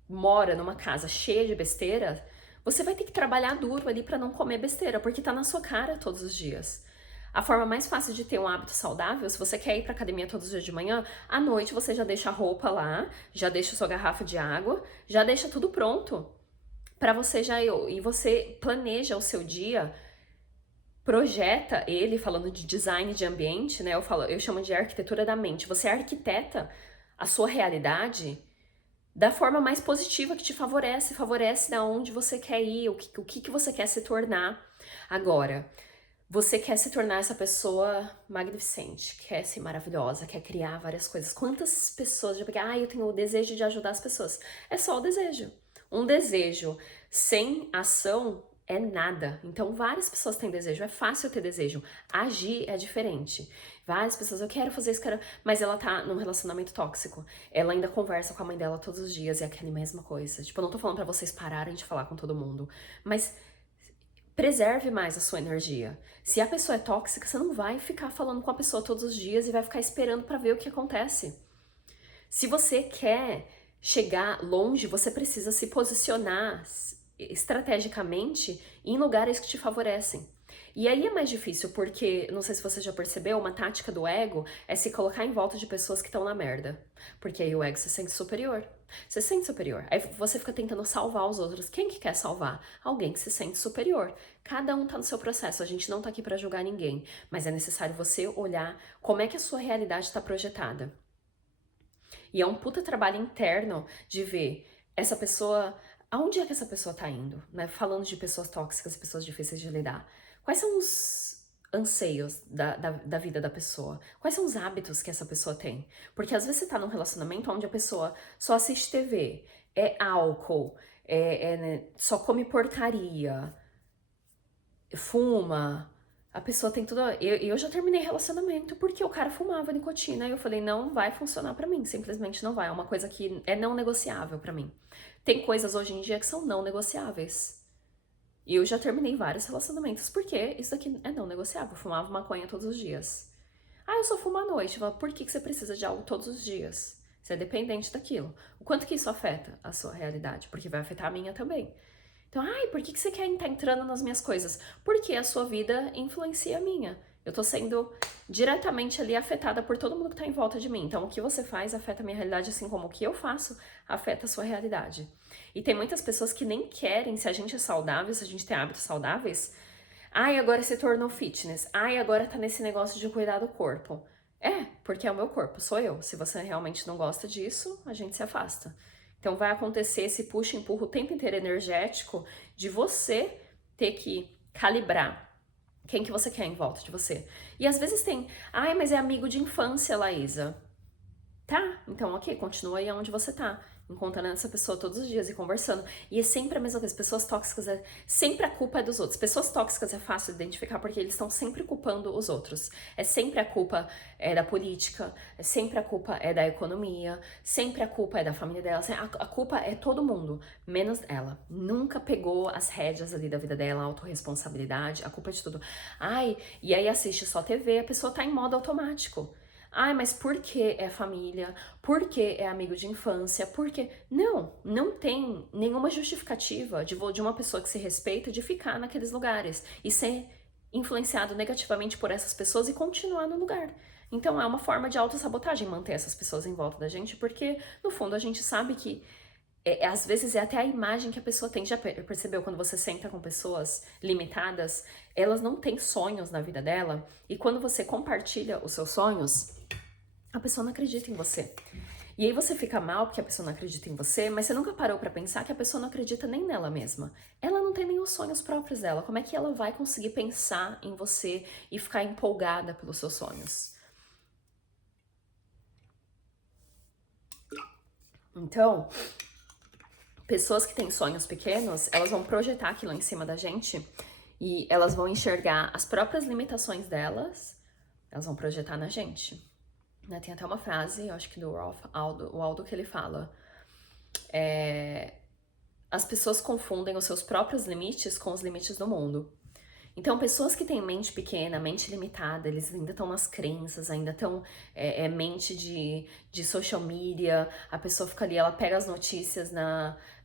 mora numa casa cheia de besteira, você vai ter que trabalhar duro ali pra não comer besteira, porque tá na sua cara todos os dias. A forma mais fácil de ter um hábito saudável, se você quer ir pra academia todos os dias de manhã, à noite você já deixa a roupa lá, já deixa a sua garrafa de água, já deixa tudo pronto pra você já ir. E você planeja o seu dia, projeta ele, falando de design de ambiente, né? Eu chamo de arquitetura da mente. Você arquiteta a sua realidade da forma mais positiva que te favorece da onde você quer ir, o que você quer se tornar. Agora, você quer se tornar essa pessoa magnificente, quer ser maravilhosa, quer criar várias coisas. Quantas pessoas já pegaram, eu tenho o desejo de ajudar as pessoas. É só o desejo. Um desejo sem ação é nada. Então, várias pessoas têm desejo. É fácil ter desejo. Agir é diferente. Várias pessoas, eu quero fazer isso, mas ela tá num relacionamento tóxico. Ela ainda conversa com a mãe dela todos os dias e é aquela mesma coisa. Tipo, eu não tô falando pra vocês pararem de falar com todo mundo, mas preserve mais a sua energia. Se a pessoa é tóxica, você não vai ficar falando com a pessoa todos os dias e vai ficar esperando pra ver o que acontece. Se você quer chegar longe, você precisa se posicionar estrategicamente em lugares que te favorecem. E aí é mais difícil, porque, não sei se você já percebeu, uma tática do ego é se colocar em volta de pessoas que estão na merda. Porque aí o ego se sente superior. Você se sente superior. Aí você fica tentando salvar os outros. Quem que quer salvar? Alguém que se sente superior. Cada um tá no seu processo. A gente não tá aqui pra julgar ninguém. Mas é necessário você olhar como é que a sua realidade tá projetada. E é um puta trabalho interno de ver essa pessoa, aonde é que essa pessoa tá indo, né? Falando de pessoas tóxicas e pessoas difíceis de lidar. Quais são os anseios da vida da pessoa? Quais são os hábitos que essa pessoa tem? Porque às vezes você tá num relacionamento onde a pessoa só assiste TV, é álcool, né, só come porcaria, fuma. A pessoa tem tudo. Eu já terminei relacionamento porque o cara fumava nicotina e eu falei, não vai funcionar pra mim, simplesmente não vai. É uma coisa que é não negociável pra mim. Tem coisas hoje em dia que são não negociáveis. E eu já terminei vários relacionamentos porque isso aqui é não negociável. Eu fumava maconha todos os dias. Ah, eu só fumo à noite. Por que você precisa de algo todos os dias? Você é dependente daquilo. O quanto que isso afeta a sua realidade? Porque vai afetar a minha também. Então, por que você quer estar entrando nas minhas coisas? Porque a sua vida influencia a minha. Eu tô sendo diretamente ali afetada por todo mundo que tá em volta de mim. Então, o que você faz afeta a minha realidade, assim como o que eu faço afeta a sua realidade. E tem muitas pessoas que nem querem, se a gente é saudável, se a gente tem hábitos saudáveis, agora se tornou fitness. Agora tá nesse negócio de cuidar do corpo. Porque é o meu corpo, sou eu. Se você realmente não gosta disso, a gente se afasta. Então vai acontecer esse puxa e empurra o tempo inteiro energético de você ter que calibrar quem que você quer em volta de você. E às vezes tem, mas é amigo de infância, Laísa. Tá, então ok, continua aí onde você tá. Encontrando essa pessoa todos os dias e conversando. E é sempre a mesma coisa, pessoas tóxicas, sempre a culpa é dos outros. Pessoas tóxicas é fácil de identificar porque eles estão sempre culpando os outros. É sempre a culpa da política, é sempre a culpa da economia, sempre a culpa é da família dela. A culpa é todo mundo, menos ela. Nunca pegou as rédeas ali da vida dela, a autorresponsabilidade, a culpa é de tudo. E aí assiste só TV, a pessoa tá em modo automático. Mas por que é família? Por que é amigo de infância? Por que... Não tem nenhuma justificativa de uma pessoa que se respeita de ficar naqueles lugares e ser influenciado negativamente por essas pessoas e continuar no lugar. Então é uma forma de autossabotagem manter essas pessoas em volta da gente, porque no fundo a gente sabe que Às vezes é até a imagem que a pessoa tem. Já percebeu quando você senta com pessoas limitadas, elas não têm sonhos na vida dela, e quando você compartilha os seus sonhos, a pessoa não acredita em você. E aí você fica mal porque a pessoa não acredita em você, mas você nunca parou pra pensar que a pessoa não acredita nem nela mesma. Ela não tem nem os sonhos próprios dela. Como é que ela vai conseguir pensar em você e ficar empolgada pelos seus sonhos? Então, pessoas que têm sonhos pequenos, elas vão projetar aquilo em cima da gente e elas vão enxergar as próprias limitações delas, elas vão projetar na gente. Né? Tem até uma frase, eu acho que do o Aldo, que ele fala: as pessoas confundem os seus próprios limites com os limites do mundo. Então, pessoas que têm mente pequena, mente limitada, eles ainda estão nas crenças, ainda estão mente de social media, a pessoa fica ali, ela pega as notícias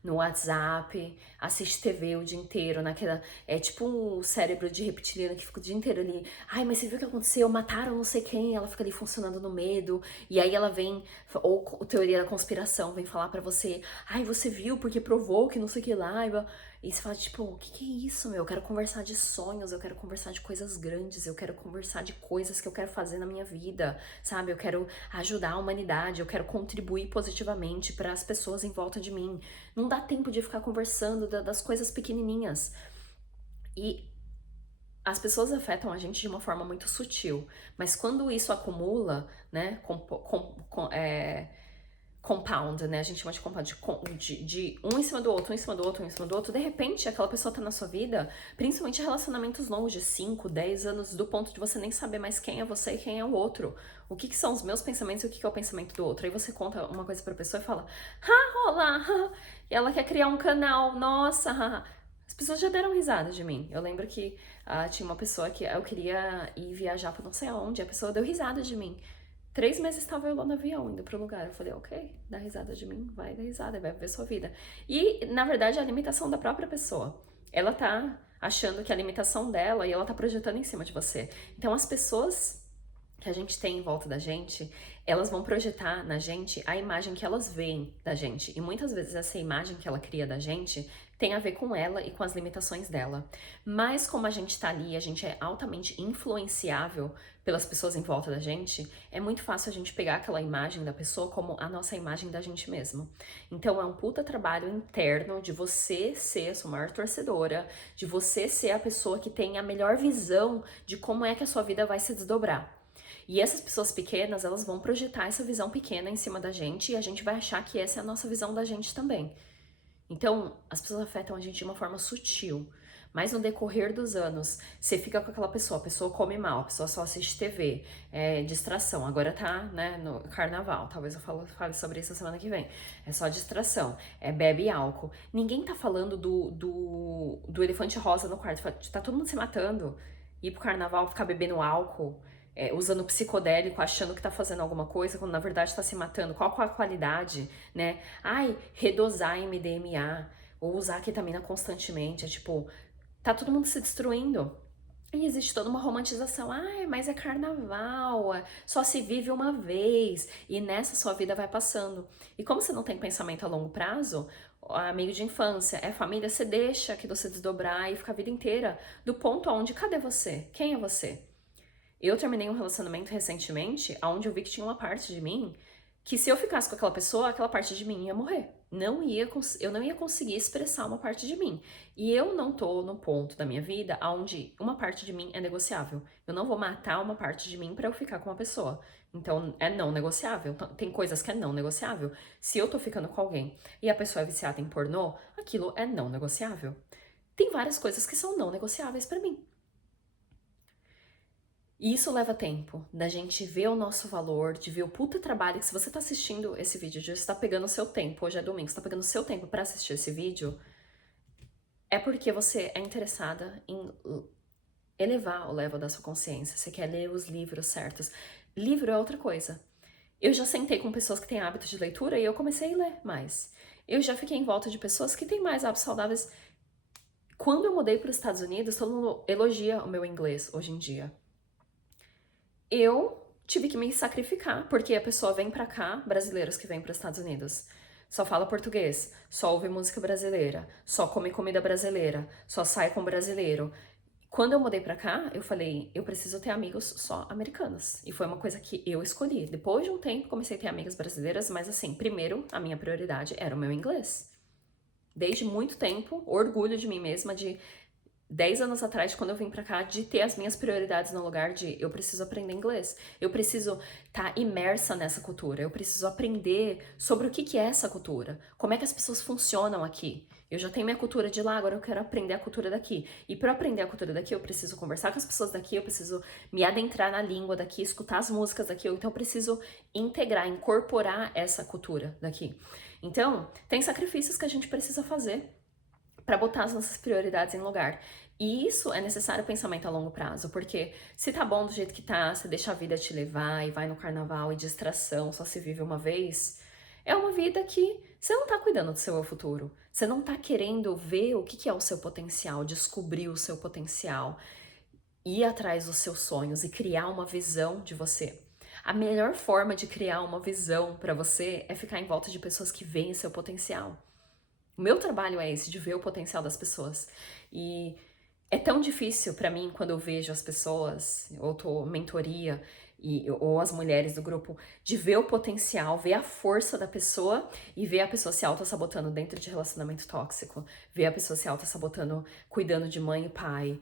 no WhatsApp, assiste TV o dia inteiro, naquela. É tipo um cérebro de reptiliano que fica o dia inteiro ali. Ai, mas você viu o que aconteceu? Mataram não sei quem, ela fica ali funcionando no medo, e aí ela vem, ou teoria da conspiração, vem falar pra você, ai, você viu porque provou que não sei o que lá, e você fala, tipo, o que é isso, meu? Eu quero conversar de sonhos, eu quero conversar de coisas grandes, eu quero conversar de coisas que eu quero fazer na minha vida, sabe? Eu quero ajudar a humanidade, eu quero contribuir positivamente para as pessoas em volta de mim. Não dá tempo de ficar conversando das coisas pequenininhas. E as pessoas afetam a gente de uma forma muito sutil, mas quando isso acumula, né, compound, né? A gente chama de compound, de um em cima do outro, um em cima do outro, um em cima do outro. De repente, aquela pessoa tá na sua vida, principalmente relacionamentos longos de 5, 10 anos, do ponto de você nem saber mais quem é você e quem é o outro. O que são os meus pensamentos e o que é o pensamento do outro. Aí você conta uma coisa pra pessoa e fala, olá, e ela quer criar um canal, nossa, As pessoas já deram risada de mim. Eu lembro que tinha uma pessoa que eu queria ir viajar pra não sei aonde, a pessoa deu risada de mim. 3 meses estava eu lá no avião, indo pro lugar. Eu falei, ok, dá risada de mim, vai dar risada, vai viver sua vida. E, na verdade, é a limitação da própria pessoa. Ela tá achando que é a limitação dela e ela tá projetando em cima de você. Então, as pessoas que a gente tem em volta da gente, elas vão projetar na gente a imagem que elas veem da gente. E muitas vezes essa imagem que ela cria da gente tem a ver com ela e com as limitações dela. Mas como a gente tá ali, a gente é altamente influenciável pelas pessoas em volta da gente, é muito fácil a gente pegar aquela imagem da pessoa como a nossa imagem da gente mesmo. Então é um puta trabalho interno de você ser a sua maior torcedora, de você ser a pessoa que tem a melhor visão de como é que a sua vida vai se desdobrar. E essas pessoas pequenas, elas vão projetar essa visão pequena em cima da gente e a gente vai achar que essa é a nossa visão da gente também. Então, as pessoas afetam a gente de uma forma sutil. Mas no decorrer dos anos, você fica com aquela pessoa, a pessoa come mal, a pessoa só assiste TV, distração. Agora tá, né, no carnaval, talvez eu fale sobre isso semana que vem. É só distração, bebe álcool. Ninguém tá falando do elefante rosa no quarto, tá todo mundo se matando. Ir pro carnaval, ficar bebendo álcool, usando psicodélico, achando que tá fazendo alguma coisa, quando na verdade tá se matando. Qual a qualidade, né? Ai, redosar MDMA, ou usar ketamina constantemente, tipo, tá todo mundo se destruindo. E existe toda uma romantização. Ai, mas é carnaval, só se vive uma vez, e nessa sua vida vai passando. E como você não tem pensamento a longo prazo, amigo de infância, família, você deixa aquilo se desdobrar e ficar a vida inteira do ponto aonde, cadê você? Quem é você? Eu terminei um relacionamento recentemente, onde eu vi que tinha uma parte de mim que se eu ficasse com aquela pessoa, aquela parte de mim ia morrer. Eu não ia conseguir expressar uma parte de mim. E eu não tô no ponto da minha vida onde uma parte de mim é negociável. Eu não vou matar uma parte de mim pra eu ficar com uma pessoa. Então, é não negociável. Tem coisas que é não negociável. Se eu tô ficando com alguém e a pessoa é viciada em pornô, aquilo é não negociável. Tem várias coisas que são não negociáveis pra mim. E isso leva tempo, da gente ver o nosso valor, de ver o puta trabalho que se você tá assistindo esse vídeo, você tá pegando o seu tempo, hoje é domingo, você tá pegando o seu tempo pra assistir esse vídeo, é porque você é interessada em elevar o level da sua consciência, você quer ler os livros certos. Livro é outra coisa. Eu já sentei com pessoas que têm hábito de leitura e eu comecei a ler mais. Eu já fiquei em volta de pessoas que têm mais hábitos saudáveis. Quando eu mudei para os Estados Unidos, todo mundo elogia o meu inglês hoje em dia. Eu tive que me sacrificar, porque a pessoa vem pra cá, brasileiros que vêm para os Estados Unidos, só fala português, só ouve música brasileira, só come comida brasileira, só sai com brasileiro. Quando eu mudei pra cá, eu falei, eu preciso ter amigos só americanos. E foi uma coisa que eu escolhi. Depois de um tempo, comecei a ter amigas brasileiras, mas assim, primeiro, a minha prioridade era o meu inglês. Desde muito tempo, orgulho de mim mesma, de 10 anos atrás, quando eu vim pra cá, de ter as minhas prioridades no lugar de eu preciso aprender inglês, eu preciso estar imersa nessa cultura, eu preciso aprender sobre o que é essa cultura, como é que as pessoas funcionam aqui. Eu já tenho minha cultura de lá, agora eu quero aprender a cultura daqui. E para aprender a cultura daqui, eu preciso conversar com as pessoas daqui, eu preciso me adentrar na língua daqui, escutar as músicas daqui, então eu preciso integrar, incorporar essa cultura daqui. Então, tem sacrifícios que a gente precisa fazer para botar as nossas prioridades em lugar. E isso é necessário pensamento a longo prazo, porque se tá bom do jeito que tá, você deixa a vida te levar e vai no carnaval e distração, só se vive uma vez, é uma vida que você não tá cuidando do seu futuro. Você não tá querendo ver o que é o seu potencial, descobrir o seu potencial, ir atrás dos seus sonhos e criar uma visão de você. A melhor forma de criar uma visão para você é ficar em volta de pessoas que veem seu potencial. O meu trabalho é esse, de ver o potencial das pessoas. E é tão difícil pra mim quando eu vejo as pessoas, ou tô mentoria, ou as mulheres do grupo, de ver o potencial, ver a força da pessoa e ver a pessoa se auto-sabotando dentro de relacionamento tóxico, ver a pessoa se auto-sabotando cuidando de mãe e pai,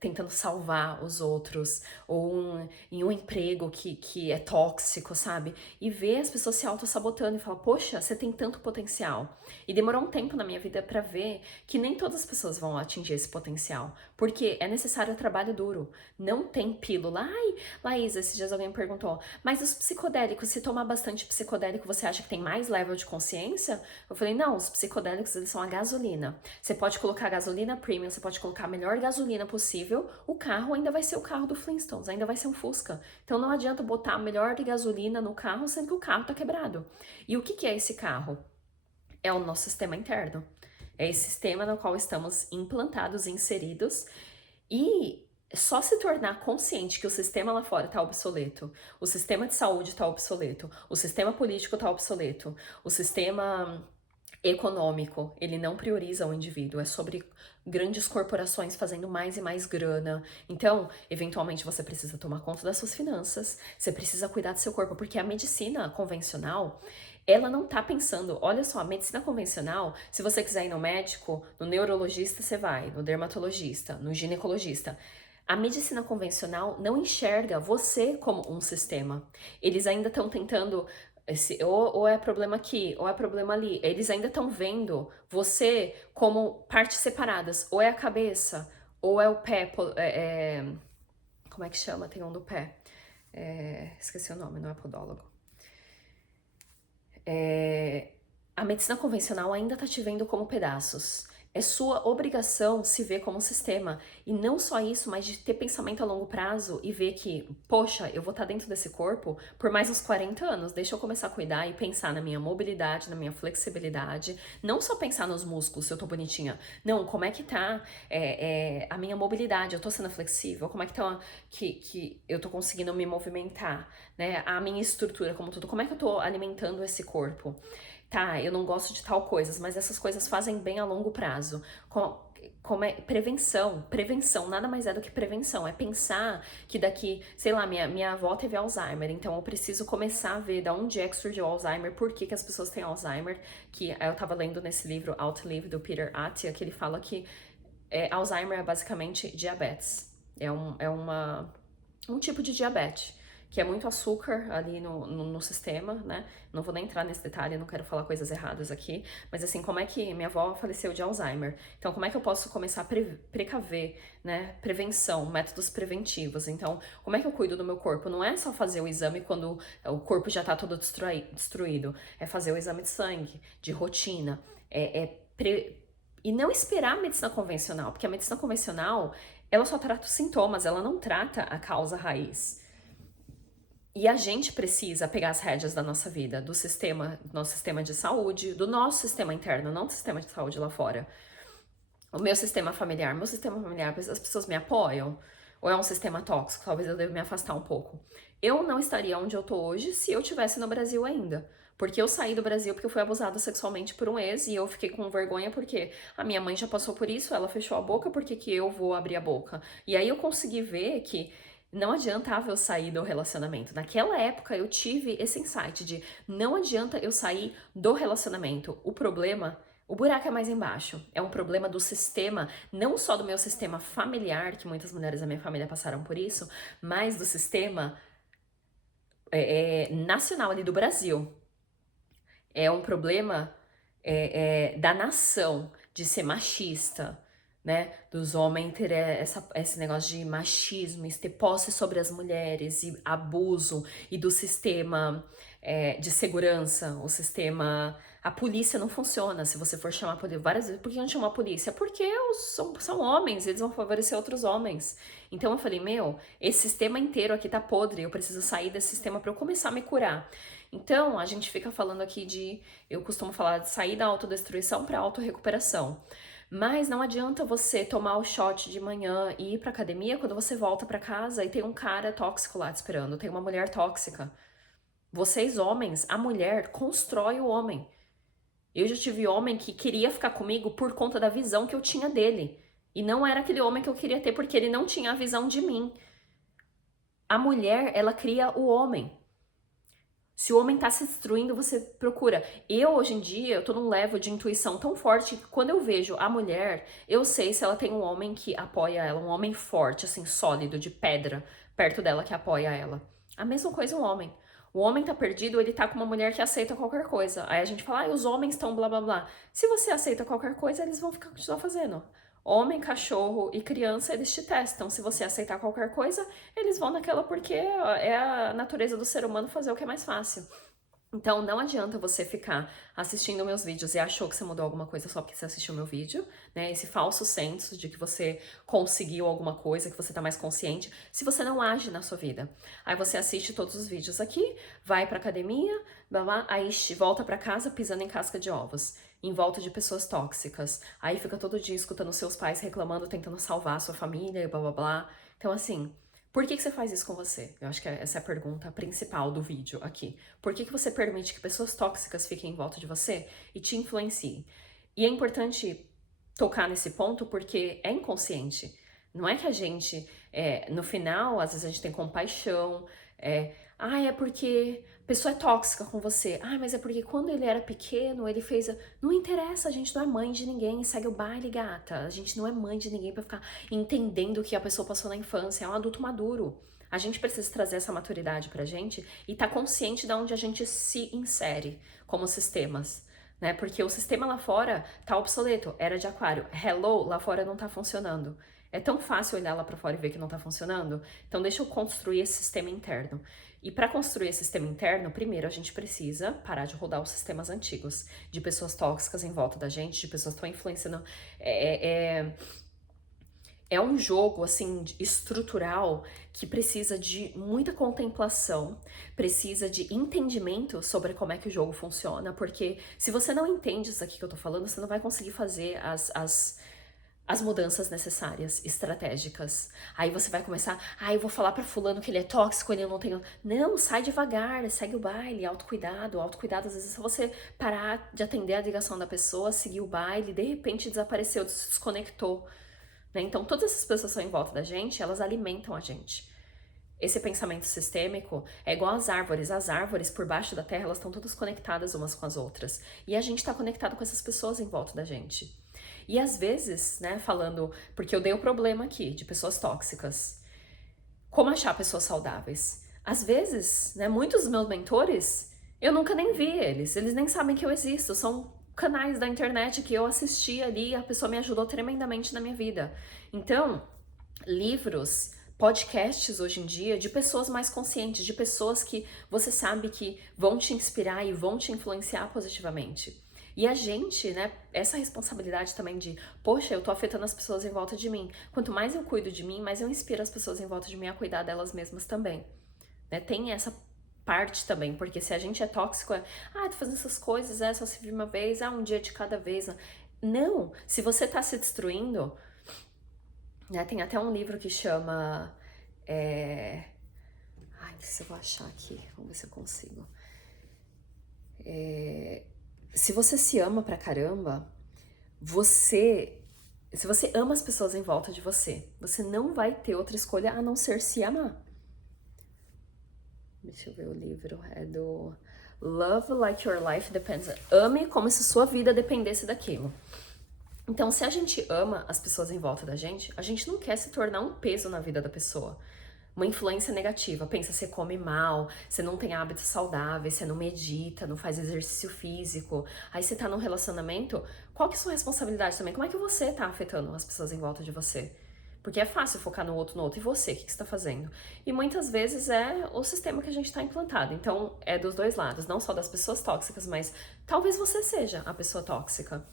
tentando salvar os outros, ou em um emprego que é tóxico, sabe? E ver as pessoas se auto-sabotando e falar, poxa, você tem tanto potencial. E demorou um tempo na minha vida pra ver que nem todas as pessoas vão atingir esse potencial, porque é necessário trabalho duro. Não tem pílula. Ai, Laís, esses dias alguém me perguntou, mas os psicodélicos, se tomar bastante psicodélico, você acha que tem mais level de consciência? Eu falei, não, os psicodélicos, eles são a gasolina. Você pode colocar gasolina premium, você pode colocar a melhor gasolina possível, o carro ainda vai ser o carro do Flintstones, ainda vai ser um Fusca. Então não adianta botar a melhor gasolina no carro, sendo que o carro tá quebrado. E o que é esse carro? É o nosso sistema interno. É esse sistema no qual estamos implantados, inseridos, e só se tornar consciente que o sistema lá fora está obsoleto, o sistema de saúde está obsoleto, o sistema político está obsoleto, o sistema econômico, ele não prioriza o indivíduo, é sobre grandes corporações fazendo mais e mais grana. Então, eventualmente você precisa tomar conta das suas finanças, você precisa cuidar do seu corpo, porque a medicina convencional, ela não tá pensando, olha só, a medicina convencional, se você quiser ir no médico, no neurologista você vai, no dermatologista, no ginecologista. A medicina convencional não enxerga você como um sistema. Eles ainda estão tentando ou é problema aqui, ou é problema ali. Eles ainda estão vendo você como partes separadas. Ou é a cabeça, ou é o pé. Como é que chama? Tem um do pé. Esqueci o nome, não é podólogo. A medicina convencional ainda tá te vendo como pedaços. É sua obrigação se ver como um sistema. E não só isso, mas de ter pensamento a longo prazo e ver que, poxa, eu vou estar dentro desse corpo por mais uns 40 anos. Deixa eu começar a cuidar e pensar na minha mobilidade, na minha flexibilidade. Não só pensar nos músculos, se eu tô bonitinha. Não, como é que tá a minha mobilidade? Eu tô sendo flexível? Como é que tá que eu tô conseguindo me movimentar? Né? A minha estrutura como tudo. Como é que eu tô alimentando esse corpo? Tá, eu não gosto de tal coisas, mas essas coisas fazem bem a longo prazo. Como é prevenção? Prevenção nada mais é do que prevenção. É pensar que daqui, sei lá, minha avó teve Alzheimer, então eu preciso começar a ver da onde é que surgiu o Alzheimer, por que as pessoas têm Alzheimer. Que eu tava lendo nesse livro Outlive, do Peter Attia, que ele fala que Alzheimer é basicamente diabetes. Um tipo de diabetes, que é muito açúcar ali no sistema, né? Não vou nem entrar nesse detalhe, não quero falar coisas erradas aqui, mas assim, como é que minha avó faleceu de Alzheimer? Então, como é que eu posso começar a precaver, né? Prevenção, métodos preventivos. Então, como é que eu cuido do meu corpo? Não é só fazer o exame quando o corpo já tá todo destruído, é fazer o exame de sangue, de rotina, e não esperar a medicina convencional, porque a medicina convencional, ela só trata os sintomas, ela não trata a causa raiz. E a gente precisa pegar as rédeas da nossa vida, do nosso sistema de saúde, do nosso sistema interno, não do sistema de saúde lá fora. O meu sistema familiar, as pessoas me apoiam? Ou é um sistema tóxico? Talvez eu deva me afastar um pouco. Eu não estaria onde eu tô hoje se eu estivesse no Brasil ainda. Porque eu saí do Brasil porque eu fui abusada sexualmente por um ex e eu fiquei com vergonha porque a minha mãe já passou por isso, ela fechou a boca, por que que eu vou abrir a boca? E aí eu consegui ver que não adiantava eu sair do relacionamento. Naquela época eu tive esse insight de não adianta eu sair do relacionamento. O buraco é mais embaixo. É um problema do sistema, não só do meu sistema familiar, que muitas mulheres da minha família passaram por isso, mas do sistema nacional ali do Brasil. É um problema da nação, de ser machista, né? Dos homens ter esse negócio de machismo, ter posse sobre as mulheres e abuso, e do sistema de segurança, o sistema. A polícia não funciona se você for chamar a polícia várias vezes. Por que não chamar a polícia? Porque são homens, eles vão favorecer outros homens. Então eu falei, meu, esse sistema inteiro aqui tá podre, eu preciso sair desse sistema para eu começar a me curar. Então, a gente fica falando aqui eu costumo falar de sair da autodestruição para autorrecuperação. Mas não adianta você tomar o shot de manhã e ir pra academia quando você volta pra casa e tem um cara tóxico lá te esperando, tem uma mulher tóxica. Vocês homens, a mulher constrói o homem. Eu já tive homem que queria ficar comigo por conta da visão que eu tinha dele. E não era aquele homem que eu queria ter porque ele não tinha a visão de mim. A mulher, ela cria o homem. Se o homem tá se destruindo, você procura. Eu, hoje em dia, eu tô num level de intuição tão forte que quando eu vejo a mulher, eu sei se ela tem um homem que apoia ela, um homem forte, assim, sólido, de pedra, perto dela que apoia ela. A mesma coisa um homem. O homem tá perdido, ele tá com uma mulher que aceita qualquer coisa. Aí a gente fala, os homens estão blá blá blá. Se você aceita qualquer coisa, eles vão continuar fazendo. Homem, cachorro e criança, eles te testam. Se você aceitar qualquer coisa, eles vão naquela porque é a natureza do ser humano fazer o que é mais fácil. Então, não adianta você ficar assistindo meus vídeos e achou que você mudou alguma coisa só porque você assistiu meu vídeo, né? Esse falso senso de que você conseguiu alguma coisa, que você tá mais consciente, se você não age na sua vida. Aí você assiste todos os vídeos aqui, vai pra academia, blá, blá, aí volta pra casa pisando em casca de ovos, em volta de pessoas tóxicas. Aí fica todo dia escutando seus pais reclamando, tentando salvar a sua família e blá, blá, blá. Então, assim, por que você faz isso com você? Eu acho que essa é a pergunta principal do vídeo aqui. Por que você permite que pessoas tóxicas fiquem em volta de você e te influenciem? E é importante tocar nesse ponto porque é inconsciente. Não é que a gente, no final, às vezes a gente tem compaixão, é porque a pessoa é tóxica com você. Mas é porque quando ele era pequeno, ele fez. Não interessa, a gente não é mãe de ninguém, segue o baile, gata. A gente não é mãe de ninguém pra ficar entendendo o que a pessoa passou na infância. É um adulto maduro. A gente precisa trazer essa maturidade pra gente e tá consciente de onde a gente se insere como sistemas. Né? Porque o sistema lá fora tá obsoleto, era de aquário. Hello, lá fora não tá funcionando. É tão fácil olhar lá pra fora e ver que não tá funcionando. Então deixa eu construir esse sistema interno. E para construir esse sistema interno, primeiro a gente precisa parar de rodar os sistemas antigos, de pessoas tóxicas em volta da gente, de pessoas que estão influenciando. É um jogo, assim, estrutural que precisa de muita contemplação, precisa de entendimento sobre como é que o jogo funciona, porque se você não entende isso aqui que eu tô falando, você não vai conseguir fazer as mudanças necessárias, estratégicas. Aí você vai começar, eu vou falar pra fulano que ele é tóxico, ele não tem... Não, sai devagar, segue o baile, autocuidado. Autocuidado, às vezes, é só você parar de atender a ligação da pessoa, seguir o baile, de repente desapareceu, se desconectou. Né? Então, todas essas pessoas que estão em volta da gente, elas alimentam a gente. Esse pensamento sistêmico é igual às árvores. As árvores, por baixo da terra, elas estão todas conectadas umas com as outras. E a gente está conectado com essas pessoas em volta da gente. E às vezes, né, falando... Porque eu dei o problema aqui, de pessoas tóxicas. Como achar pessoas saudáveis? Às vezes, né, muitos dos meus mentores, eu nunca nem vi eles. Eles nem sabem que eu existo. São canais da internet que eu assisti ali e a pessoa me ajudou tremendamente na minha vida. Então, livros, podcasts hoje em dia de pessoas mais conscientes, de pessoas que você sabe que vão te inspirar e vão te influenciar positivamente. E a gente, né, essa responsabilidade também de, poxa, eu tô afetando as pessoas em volta de mim. Quanto mais eu cuido de mim, mais eu inspiro as pessoas em volta de mim a cuidar delas mesmas também. Né? Tem essa parte também, porque se a gente é tóxico, tô fazendo essas coisas, só se vir uma vez, um dia de cada vez. Não, se você tá se destruindo, né, tem até um livro que chama, não sei se eu vou achar aqui, vamos ver se eu consigo. Se você se ama pra caramba, se você ama as pessoas em volta de você, você não vai ter outra escolha a não ser se amar. Deixa eu ver o livro, é do Love Like Your Life Depends. Ame como se sua vida dependesse daquilo. Então, se a gente ama as pessoas em volta da gente, a gente não quer se tornar um peso na vida da pessoa. Uma influência negativa. Pensa, você come mal, você não tem hábitos saudáveis, você não medita, não faz exercício físico. Aí você tá num relacionamento, qual que é a sua responsabilidade também? Como é que você tá afetando as pessoas em volta de você? Porque é fácil focar no outro. E você, o que você tá fazendo? E muitas vezes é o sistema que a gente tá implantado. Então, é dos dois lados. Não só das pessoas tóxicas, mas talvez você seja a pessoa tóxica.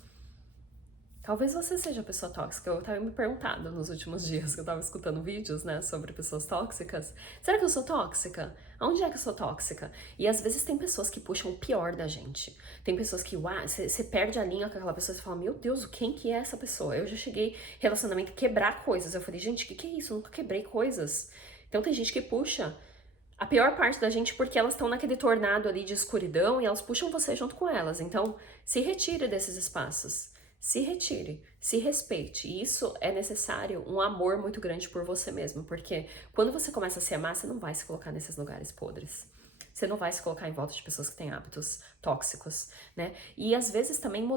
Talvez você seja a pessoa tóxica. Eu tava me perguntando nos últimos dias que eu tava escutando vídeos, né, sobre pessoas tóxicas. Será que eu sou tóxica? Aonde é que eu sou tóxica? E às vezes tem pessoas que puxam o pior da gente. Tem pessoas que, você perde a linha com aquela pessoa e você fala, meu Deus, quem que é essa pessoa? Eu já cheguei relacionamento quebrar coisas. Eu falei, gente, o que é isso? Eu nunca quebrei coisas. Então tem gente que puxa a pior parte da gente porque elas estão naquele tornado ali de escuridão e elas puxam você junto com elas. Então, se retire desses espaços. Se retire, se respeite. E isso é necessário um amor muito grande por você mesmo, porque quando você começa a se amar, você não vai se colocar nesses lugares podres. Você não vai se colocar em volta de pessoas que têm hábitos tóxicos, né? E às vezes também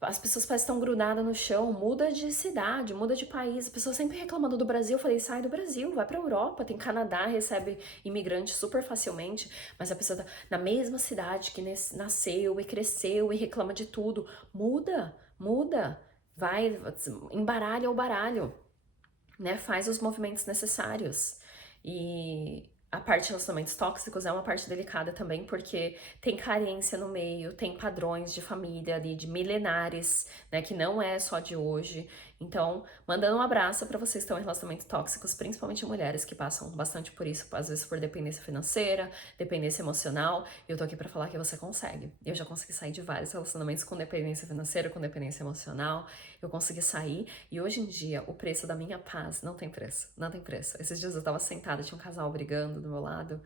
as pessoas parecem que estão grudadas no chão, muda de cidade, muda de país. As pessoas sempre reclamando do Brasil. Eu falei, sai do Brasil, vai pra Europa, tem Canadá, recebe imigrante super facilmente, mas a pessoa tá na mesma cidade que nasceu e cresceu e reclama de tudo. Muda, vai, embaralha o baralho, né? Faz os movimentos necessários. E a parte de relacionamentos tóxicos é uma parte delicada também, porque tem carência no meio, tem padrões de família ali, de milenares, né, que não é só de hoje. Então, mandando um abraço para vocês que estão em relacionamentos tóxicos, principalmente mulheres que passam bastante por isso, às vezes por dependência financeira, dependência emocional. Eu tô aqui para falar que você consegue. Eu já consegui sair de vários relacionamentos com dependência financeira, com dependência emocional. Eu consegui sair e hoje em dia o preço da minha paz não tem preço, não tem preço. Esses dias eu tava sentada, tinha um casal brigando do meu lado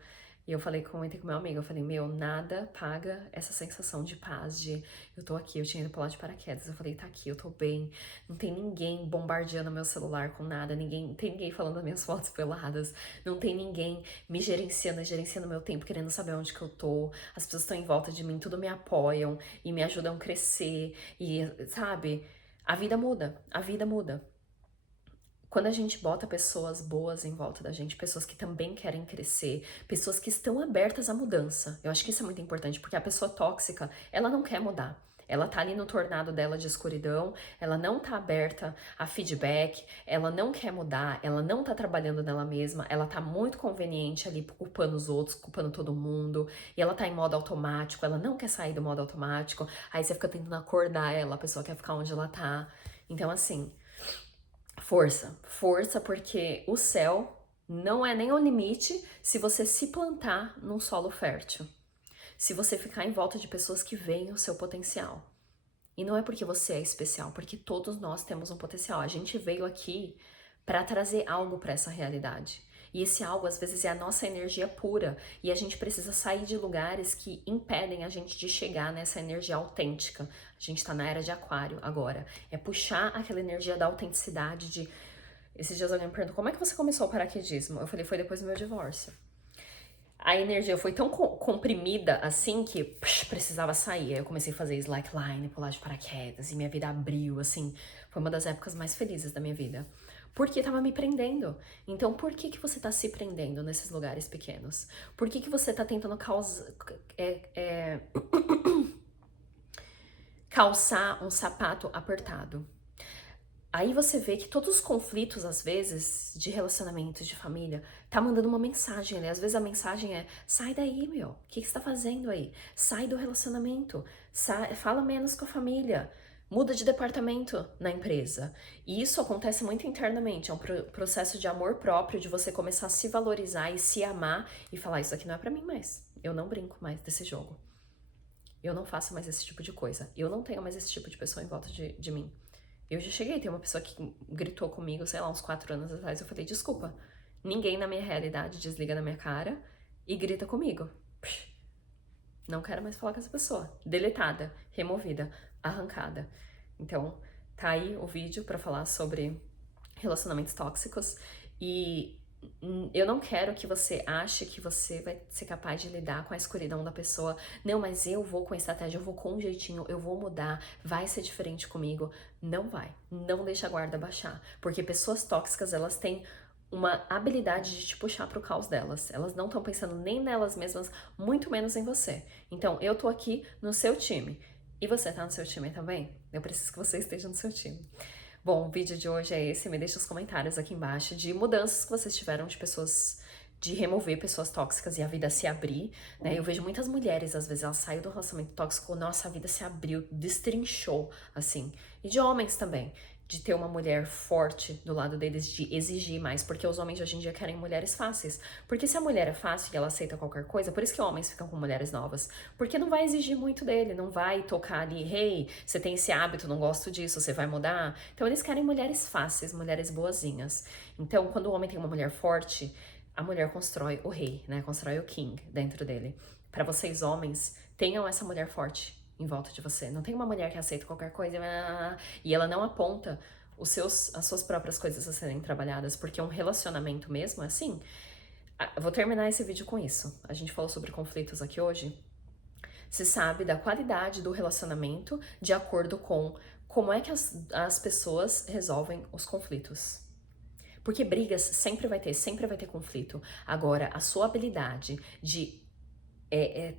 e eu comentei com meu amigo, eu falei, meu, nada paga essa sensação de paz, de eu tô aqui, eu tinha ido pular de paraquedas, eu falei, tá aqui, eu tô bem, não tem ninguém bombardeando meu celular com nada, não tem ninguém falando das minhas fotos peladas, não tem ninguém me gerenciando meu tempo, querendo saber onde que eu tô, as pessoas estão em volta de mim, tudo me apoiam e me ajudam a crescer e, sabe, a vida muda, a vida muda. Quando a gente bota pessoas boas em volta da gente, pessoas que também querem crescer, pessoas que estão abertas à mudança. Eu acho que isso é muito importante, porque a pessoa tóxica, ela não quer mudar. Ela tá ali no tornado dela de escuridão, ela não tá aberta a feedback, ela não quer mudar, ela não tá trabalhando nela mesma, ela tá muito conveniente ali culpando os outros, culpando todo mundo, e ela tá em modo automático, ela não quer sair do modo automático, aí você fica tentando acordar ela, a pessoa quer ficar onde ela tá. Então, assim, força, porque o céu não é nem o limite se você se plantar num solo fértil. Se você ficar em volta de pessoas que veem o seu potencial. E não é porque você é especial, porque todos nós temos um potencial. A gente veio aqui para trazer algo para essa realidade. E esse algo, às vezes, é a nossa energia pura. E a gente precisa sair de lugares que impedem a gente de chegar nessa energia autêntica. A gente tá na era de aquário agora. É puxar aquela energia da autenticidade de... Esses dias alguém me perguntou, como é que você começou o paraquedismo? Eu falei, foi depois do meu divórcio. A energia foi tão comprimida assim que precisava sair. Aí eu comecei a fazer slackline, pular de paraquedas e minha vida abriu, assim. Foi uma das épocas mais felizes da minha vida. Porque tava me prendendo. Então, por que que você tá se prendendo nesses lugares pequenos? Por que que você tá tentando calçar um sapato apertado? Aí você vê que todos os conflitos, às vezes, de relacionamento, de família, tá mandando uma mensagem, né? Às vezes a mensagem é, sai daí, meu. O que você tá fazendo aí? Sai do relacionamento. Fala menos com a família. Muda de departamento na empresa. E isso acontece muito internamente. É um processo de amor próprio, de você começar a se valorizar e se amar e falar, isso aqui não é pra mim mais. Eu não brinco mais desse jogo. Eu não faço mais esse tipo de coisa. Eu não tenho mais esse tipo de pessoa em volta de mim. Eu já cheguei, tem uma pessoa que gritou comigo, sei lá, uns 4 anos atrás. Eu falei, desculpa, ninguém na minha realidade desliga na minha cara e grita comigo. Não quero mais falar com essa pessoa. Deletada, removida, arrancada. Então, tá aí o vídeo pra falar sobre relacionamentos tóxicos e eu não quero que você ache que você vai ser capaz de lidar com a escuridão da pessoa. Não, mas eu vou com estratégia, eu vou com um jeitinho, eu vou mudar, vai ser diferente comigo. Não vai. Não deixa a guarda baixar. Porque pessoas tóxicas, elas têm uma habilidade de te puxar pro caos delas. Elas não estão pensando nem nelas mesmas, muito menos em você. Então, eu tô aqui no seu time. E você tá no seu time também? Eu preciso que você esteja no seu time. Bom, o vídeo de hoje é esse. Me deixa os comentários aqui embaixo de mudanças que vocês tiveram de pessoas, de remover pessoas tóxicas e a vida se abrir, né? Eu vejo muitas mulheres, às vezes, elas saem do relacionamento tóxico, nossa, a vida se abriu, destrinchou, assim. E de homens também, de ter uma mulher forte do lado deles, de exigir mais, porque os homens de hoje em dia querem mulheres fáceis. Porque se a mulher é fácil e ela aceita qualquer coisa, por isso que homens ficam com mulheres novas. Porque não vai exigir muito dele, não vai tocar ali, hey, você tem esse hábito, não gosto disso, você vai mudar? Então eles querem mulheres fáceis, mulheres boazinhas. Então quando o homem tem uma mulher forte, a mulher constrói o rei, né? Constrói o king dentro dele. Para vocês homens, tenham essa mulher forte em volta de você. Não tem uma mulher que aceita qualquer coisa e ela não aponta as suas próprias coisas a serem trabalhadas, porque um relacionamento mesmo é assim. Vou terminar esse vídeo com isso. A gente falou sobre conflitos aqui hoje. Se sabe da qualidade do relacionamento de acordo com como é que as pessoas resolvem os conflitos. Porque brigas sempre vai ter conflito. Agora, a sua habilidade de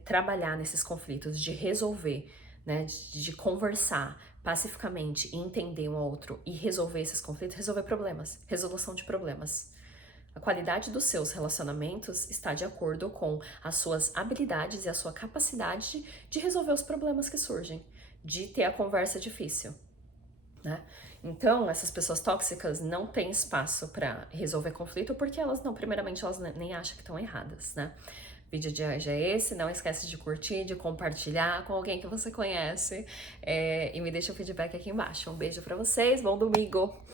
trabalhar nesses conflitos, de resolver, né, de conversar pacificamente e entender um ao outro e resolver esses conflitos, resolver problemas, resolução de problemas. A qualidade dos seus relacionamentos está de acordo com as suas habilidades e a sua capacidade de resolver os problemas que surgem, de ter a conversa difícil, né? Então, essas pessoas tóxicas não têm espaço para resolver conflito porque elas não, primeiramente, elas nem acham que estão erradas, né? O vídeo de hoje é esse, não esquece de curtir, de compartilhar com alguém que você conhece e me deixa o feedback aqui embaixo. Um beijo pra vocês, bom domingo!